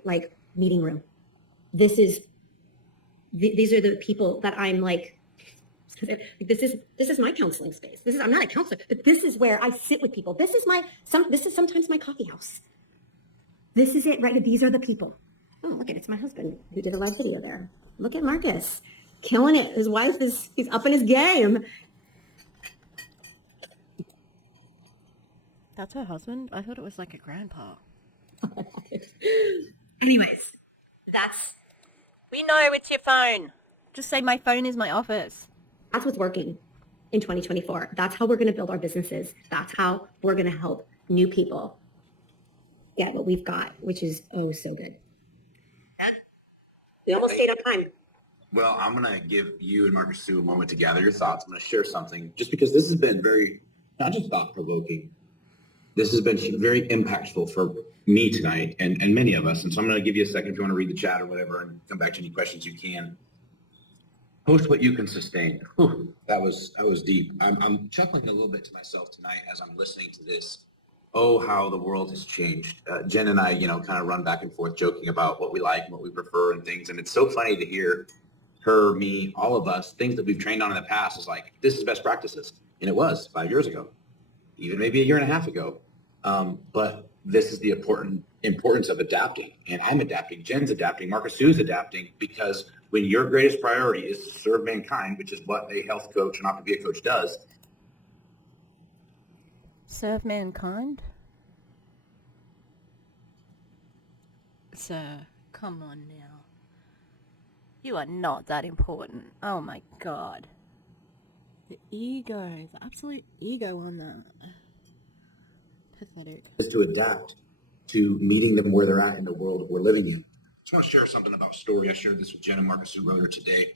like meeting room. These are the people that I'm like, this is my counseling space. I'm not a counselor, but this is where I sit with people. This is sometimes my coffee house. This is it, right? These are the people. Oh, look at it. It's my husband who did a live video there. Look at Marcus. Killing it. His wife he's up in his game. That's her husband? I thought it was like a grandpa. Anyways, We know it's your phone. Just say my phone is my office. that's what's working in 2024. That's how we're going to build our businesses. That's how we're going to help new people get what we've got, which is oh so good. We almost stayed on time. Well, I'm going to give you and Marcus Sue a moment to gather your thoughts. I'm going to share something just because this has been very, not just thought-provoking, this has been very impactful for me tonight and many of us. And so I'm going to give you a second if you want to read the chat or whatever and come back to any questions you can. Post what you can sustain. Whew, that was deep. I'm chuckling a little bit to myself tonight as I'm listening to this. Oh, how the world has changed. Jen and I, kind of run back and forth joking about what we like and what we prefer and things. And it's so funny to hear her, me, all of us, things that we've trained on in the past is like, this is best practices. And it was 5 years ago, even maybe a year and a half ago. But this is the importance of adapting. And I'm adapting. Jen's adapting. Marcus Sue's adapting because when your greatest priority is to serve mankind, which is what a health coach and Optavia coach does. Serve mankind? Sir, come on now. You are not that important. Oh my god. The ego, the absolute ego on that. Pathetic. Is to adapt to meeting them where they're at in the world we're living in. I just want to share something about a story. I shared this with Jen and Marcus Sue earlier today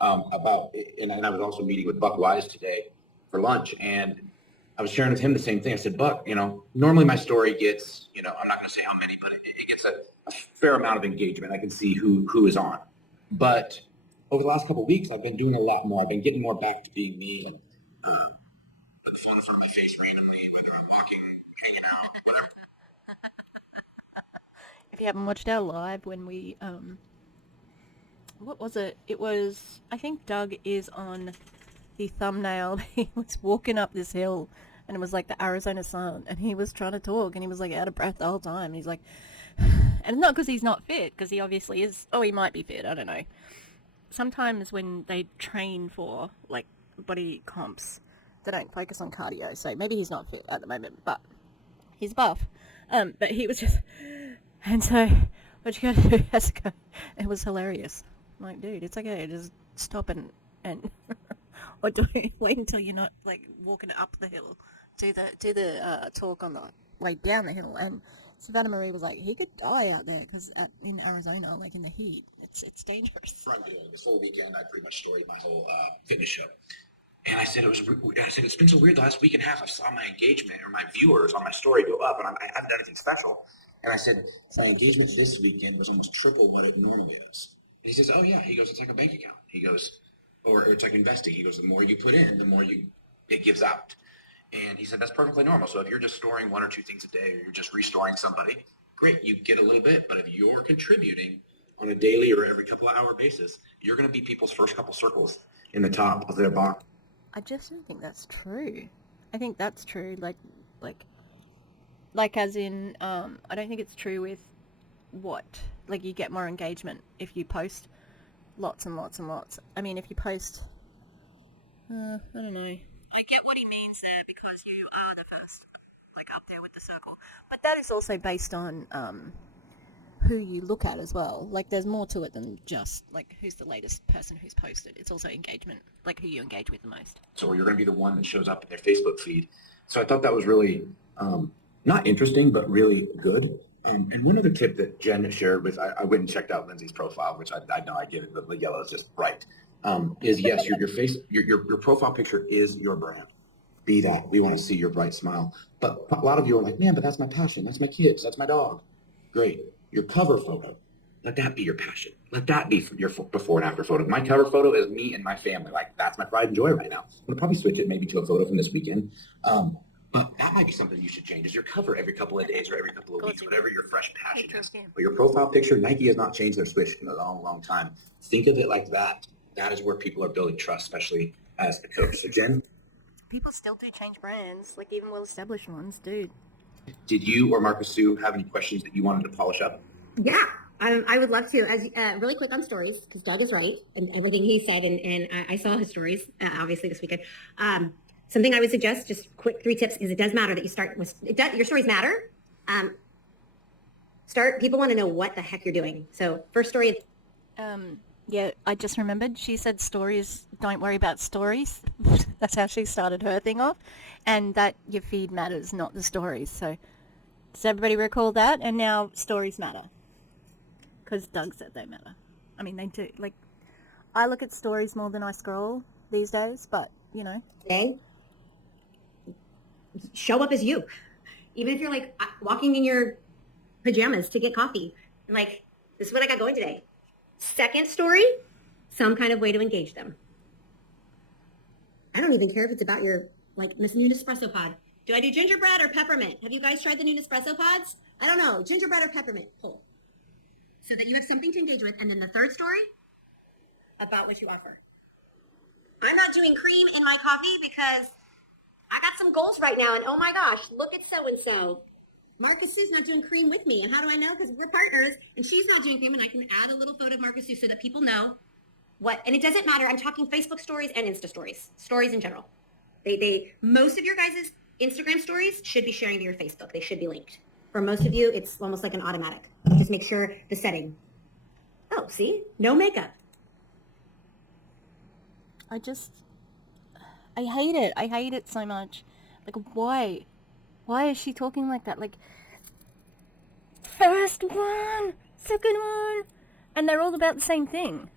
and I was also meeting with Buck Wise today for lunch, and I was sharing with him the same thing. I said, Buck, normally my story gets, I'm not going to say how many, but it gets a fair amount of engagement. I can see who is on. But over the last couple of weeks, I've been doing a lot more. I've been getting more back to being me and put the phone in front of my face randomly, whether I'm walking, hanging out, whatever. If you haven't watched our live when we, what was it? It was, I think Doug is on the thumbnail. He was walking up this hill and it was like the Arizona sun and he was trying to talk and he was like out of breath the whole time. And he's like, and not because he's not fit, because he obviously is, he might be fit, I don't know. Sometimes when they train for like body comps, they don't focus on cardio, so maybe he's not fit at the moment, but he's buff. But he was just, and so, what you gotta do, Jessica, it was hilarious. I'm like, dude, it's okay, just stop and or wait until you're not like walking up the hill. Do the talk on the way down the hill. And Savannah Marie was like, he could die out there because in Arizona, like in the heat, it's dangerous. I'm doing this whole weekend. I pretty much storied my whole fitness show. And I said, it's been so weird the last week and a half. I saw my engagement or my viewers on my story go up, and I haven't done anything special. And I said, my engagement this weekend was almost triple what it normally is. And he says, oh yeah. He goes, it's like a bank account. He goes, or it's like investing. He goes, the more you put in, the more it gives out. And he said, that's perfectly normal. So if you're just storing 1 or 2 things a day, or you're just restoring somebody, great, you get a little bit. But if you're contributing on a daily or every couple of hour basis, you're going to be people's first couple circles in the top of their bar. I just don't think that's true. I think that's true. Like as in, I don't think it's true with what? Like you get more engagement if you post lots and lots and lots. I mean, if you post, I don't know. I get what he means there because you are the first, like up there with the circle. But that is also based on who you look at as well. Like there's more to it than just like who's the latest person who's posted. It's also engagement, like who you engage with the most. So you're going to be the one that shows up in their Facebook feed. So I thought that was really not interesting, but really good. And one other tip that Jen shared with, I went and checked out Lindsay's profile, which I know I get it, but the yellow is just bright. Is yes, your profile picture is your brand. Be that. We want to see your bright smile. But a lot of you are like, man, but that's my passion. That's my kids. That's my dog. Great. Your cover photo, let that be your passion. Let that be your before and after photo. My cover photo is me and my family. Like that's my pride and joy right now. I'm gonna probably switch it maybe to a photo from this weekend. But that might be something you should change is your cover every couple of days or every couple of weeks, whatever your fresh passion is. But your profile picture, Nike has not changed their switch in a long, long time. Think of it like that. That is where people are building trust, especially as a coach. So Jen? People still do change brands, like even well-established ones do. Did you or Marcus Sue have any questions that you wanted to polish up? Yeah, I would love to. As really quick on stories, because Doug is right and everything he said, and I saw his stories obviously this weekend. Something I would suggest, just quick 3 tips, because it does matter that you start with your stories matter. People want to know what the heck you're doing. So first story. Yeah, I just remembered. She said stories. Don't worry about stories. That's how she started her thing off, and that your feed matters, not the stories. So does everybody recall that? And now stories matter. Because Doug said they matter. I mean, they do. Like, I look at stories more than I scroll these days, but, you know. Okay. Show up as you. Even if you're, like, walking in your pajamas to get coffee. Like, this is what I got going today. Second story, some kind of way to engage them. I don't even care if it's about your, like, this new Nespresso pod. Do I do gingerbread or peppermint? Have you guys tried the new Nespresso pods? I don't know. Gingerbread or peppermint? Pull. So that you have something to engage with. And then the third story, about what you offer. I'm not doing cream in my coffee because I got some goals right now. And oh my gosh, look at so-and-so. Marcus Sue's not doing cream with me. And how do I know? Because we're partners and she's not doing cream. And I can add a little photo of Marcus Sue so that people know what. And it doesn't matter. I'm talking Facebook stories and Insta stories. Stories in general. Most of your guys' Instagram stories should be sharing to your Facebook. They should be linked. For most of you, it's almost like an automatic. Just make sure the setting. Oh, see? No makeup. I hate it. I hate it so much. Like, why? Why is she talking like that? Like, first one, second one, and they're all about the same thing.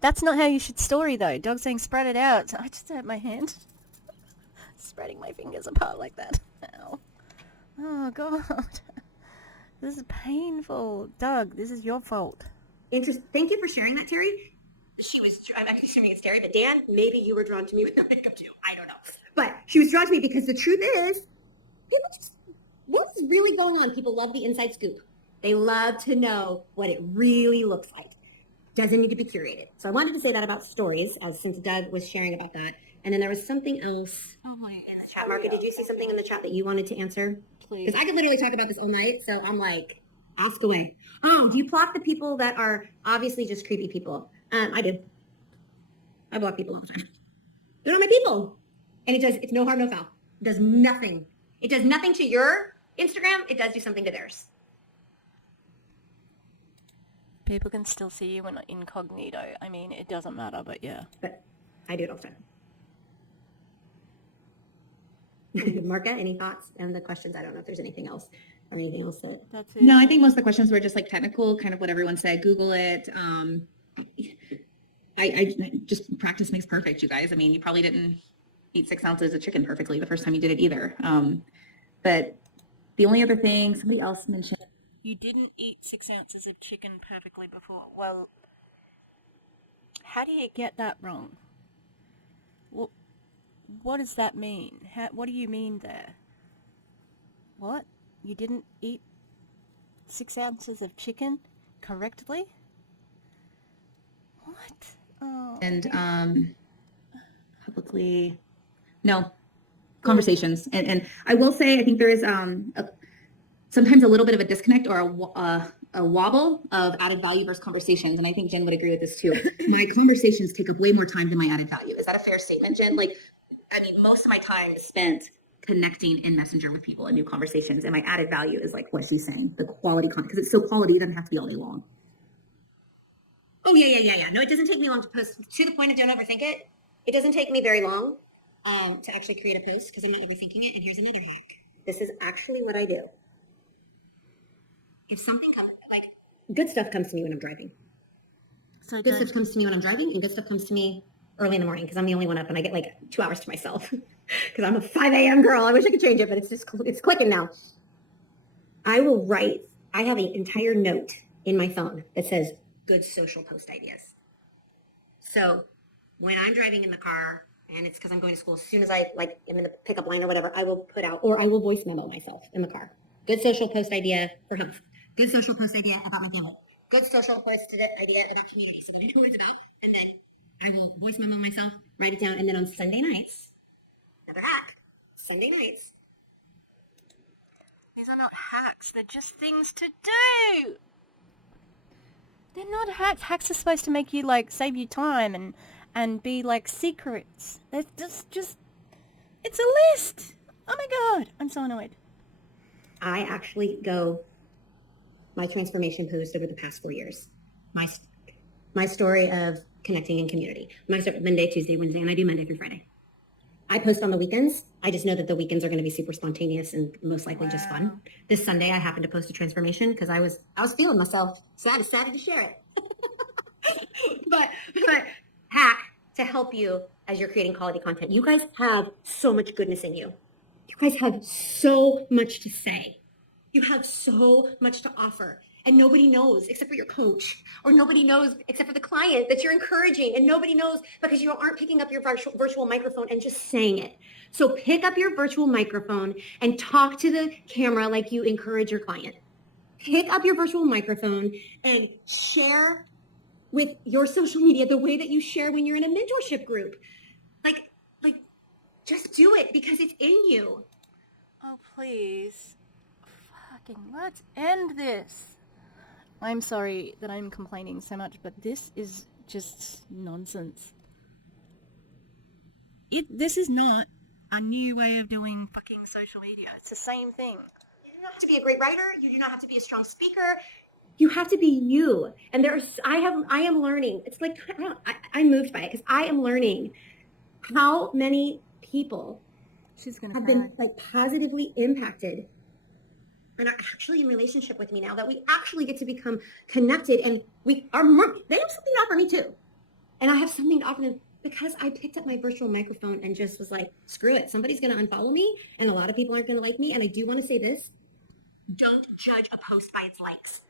That's not how you should story, though. Dog's saying spread it out. I just hurt my hand. Spreading my fingers apart like that. Ow. Oh, God. This is painful. Doug, this is your fault. Thank you for sharing that, Terry. I'm assuming it's Terry, but Dan, maybe you were drawn to me with the makeup too. I don't know. But she was drawn to me because the truth is, what's really going on? People love the inside scoop. They love to know what it really looks like. Doesn't need to be curated. So I wanted to say that about stories, since Doug was sharing about that. And then there was something else in the chat. Marka, did you see something in the chat that you wanted to answer? Please. Because I could literally talk about this all night, so I'm like, ask away. Oh, do you block the people that are obviously just creepy people? I do. I block people all the time. They're not my people. And it's no harm, no foul. It does nothing. It does nothing to your Instagram. It does do something to theirs. People can still see you when incognito. I mean, it doesn't matter, but yeah. But I do it all the time. Marka, any thoughts on the questions? I don't know if there's anything else or anything else that. That's it. No, I think most of the questions were just like technical, kind of what everyone said. Google it. I just practice makes perfect, you guys. I mean, you probably didn't eat 6 ounces of chicken perfectly the first time you did it either. But the only other thing somebody else mentioned. You didn't eat 6 ounces of chicken perfectly before. Well, how do you Get that wrong. What does that mean? What do you mean there? What? You didn't eat 6 ounces of chicken correctly? What? Oh. And publicly, no, conversations. And I will say, I think there is sometimes a little bit of a disconnect or a wobble of added value versus conversations. And I think Jen would agree with this too. My conversations take up way more time than my added value. Is that a fair statement, Jen? Like, I mean, most of my time is spent connecting in Messenger with people and new conversations. And my added value is like what she's saying, the quality content, because it's so quality, it doesn't have to be all day long. Oh, yeah. No, it doesn't take me long to post. To the point of don't overthink it. It doesn't take me very long to actually create a post because I'm not overthinking it. And here's another hack. This is actually what I do. If something comes, like, good stuff comes to me when I'm driving. So Good stuff comes to me when I'm driving, and good stuff comes to me early in the morning because I'm the only one up and I get like 2 hours to myself because I'm a 5 a.m. girl. I wish I could change it, but it's clicking now. I will write, I have an entire note in my phone that says good social post ideas. So when I'm driving in the car and it's because I'm going to school, as soon as I like am in the pickup line or whatever, I will put out, or I will voice memo myself in the car. Good social post idea for health. Good social post idea about my family. Good social post idea about community. So I know what it's about, and then I will voice memo myself, write it down, and then on Sunday nights, another hack, Sunday nights. These are not hacks, they're just things to do. They're not hacks. Hacks are supposed to make you like save you time and be like secrets. They're just it's a list. Oh my god, I'm so annoyed. I actually go my transformation post over the past 4 years. My story of connecting in community. My story, Monday, Tuesday, Wednesday, and I do Monday through Friday. I post on the weekends. I just know that the weekends are going to be super spontaneous and most likely just fun. This Sunday, I happened to post a transformation because I was feeling myself, so I decided to share it. but hack to help you as you're creating quality content. You guys have so much goodness in you. You guys have so much to say. You have so much to offer. And nobody knows except for your coach, or nobody knows except for the client that you're encouraging, and nobody knows because you aren't picking up your virtual microphone and just saying it. So pick up your virtual microphone and talk to the camera like you encourage your client. Pick up your virtual microphone and share with your social media the way that you share when you're in a mentorship group. Like just do it because it's in you. Oh please. Fucking let's end this. I'm sorry that I'm complaining so much, but this is just nonsense. This is not a new way of doing fucking social media. It's the same thing. You do not have to be a great writer. You do not have to be a strong speaker. You have to be you. And I am learning. It's like, I'm moved by it because I am learning how many people have been like positively impacted and are actually in relationship with me now, that we actually get to become connected, and they have something to offer me too. And I have something to offer them because I picked up my virtual microphone and just was like, screw it. Somebody's going to unfollow me and a lot of people aren't going to like me. And I do want to say this. Don't judge a post by its likes.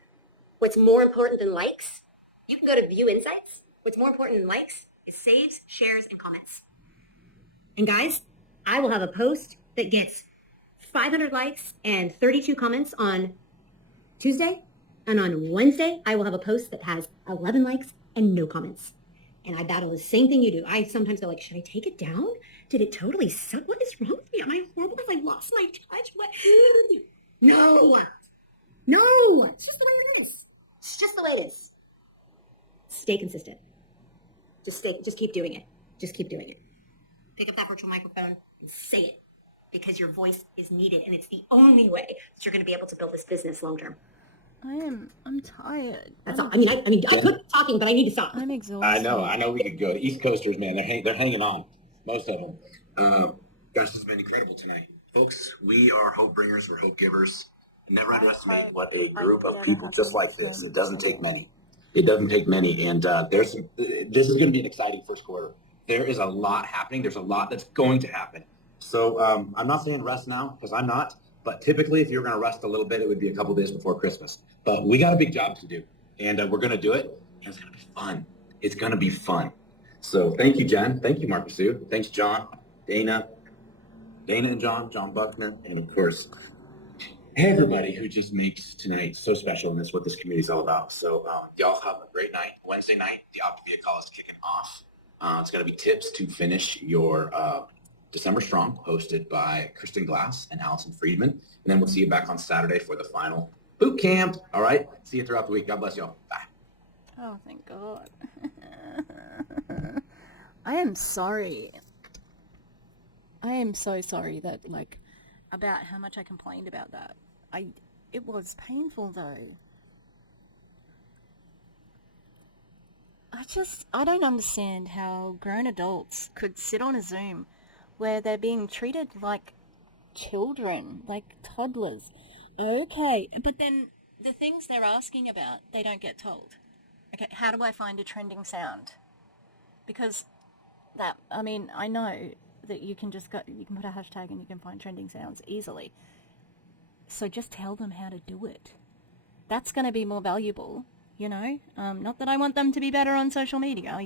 What's more important than likes? You can go to view insights. What's more important than likes is saves, shares, and comments. And guys, I will have a post that gets 500 likes and 32 comments on Tuesday. And on Wednesday, I will have a post that has 11 likes and no comments. And I battle the same thing you do. I sometimes go like, should I take it down? Did it totally suck? What is wrong with me? Am I horrible because I lost my touch? What? No. It's just the way it is. It's just the way it is. Stay consistent. Just keep doing it. Just keep doing it. Pick up that virtual microphone and say it, because your voice is needed, and it's the only way that you're going to be able to build this business long term. I'm tired. That's all. I mean, I could be talking, but I need to stop. I'm exhausted. I know we could go. The East Coasters, man, they're hanging on. Most of them. Gosh, this has been incredible tonight. Folks, we are hope bringers. We're hope givers. Never underestimate what a group of people just like this. It doesn't take many. It doesn't take many. And this is going to be an exciting first quarter. There is a lot happening. There's a lot that's going to happen. So I'm not saying rest now, because I'm not. But typically, if you're going to rest a little bit, it would be a couple days before Christmas. But we got a big job to do, and we're going to do it. And it's going to be fun. It's going to be fun. So thank you, Jen. Thank you, Marcus Sue. Thanks, John, Dana and John Buckman, and of course, everybody who just makes tonight so special, and that's what this community is all about. So y'all have a great night. Wednesday night, the Optavia call is kicking off. It's going to be tips to finish your December Strong, hosted by Kristen Glass and Allison Friedman. And then we'll see you back on Saturday for the final boot camp. All right. See you throughout the week. God bless y'all. Bye. Oh, thank God. I am sorry. I am so sorry that, about how much I complained about that. It was painful, though. I don't understand how grown adults could sit on a Zoom where they're being treated like children, like toddlers. Okay, but then the things they're asking about, they don't get told. Okay, how do I find a trending sound? Because I know that you can put a hashtag and you can find trending sounds easily. So just tell them how to do it. That's going to be more valuable, Not that I want them to be better on social media,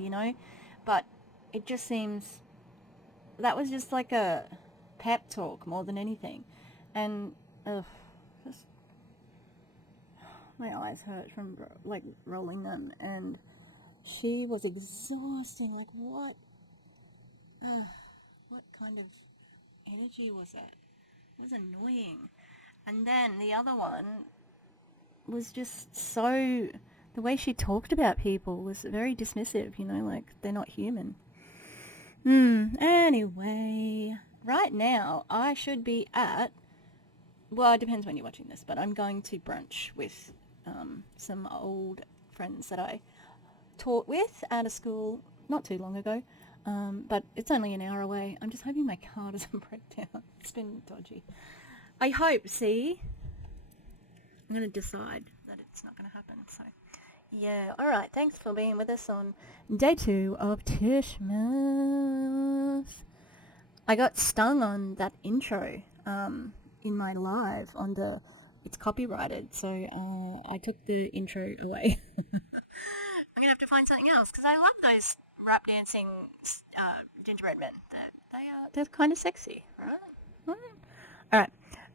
but it just seems that was just like a pep talk more than anything. And just my eyes hurt from rolling them, and she was exhausting. Like what kind of energy was that? It was annoying. And then the other one was just the way she talked about people was very dismissive, like they're not human. Anyway, right now I should be well, it depends when you're watching this, but I'm going to brunch with some old friends that I taught with at a school not too long ago, but it's only an hour away. I'm just hoping my car doesn't break down. It's been dodgy. I hope, see? I'm going to decide that it's not going to happen, so... Yeah, alright, thanks for being with us on day 2 of Tishmas. I got stung on that intro in my live it's copyrighted, so I took the intro away. I'm going to have to find something else, because I love those rap dancing gingerbread men. They're kind of sexy, right? Alright,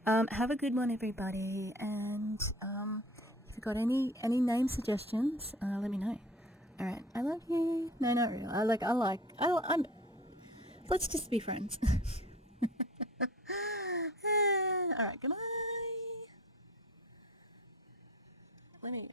have a good one, everybody, and if you've got any name suggestions, let me know. Alright, I love you. No, not really. I'm let's just be friends. Alright, goodbye. Let me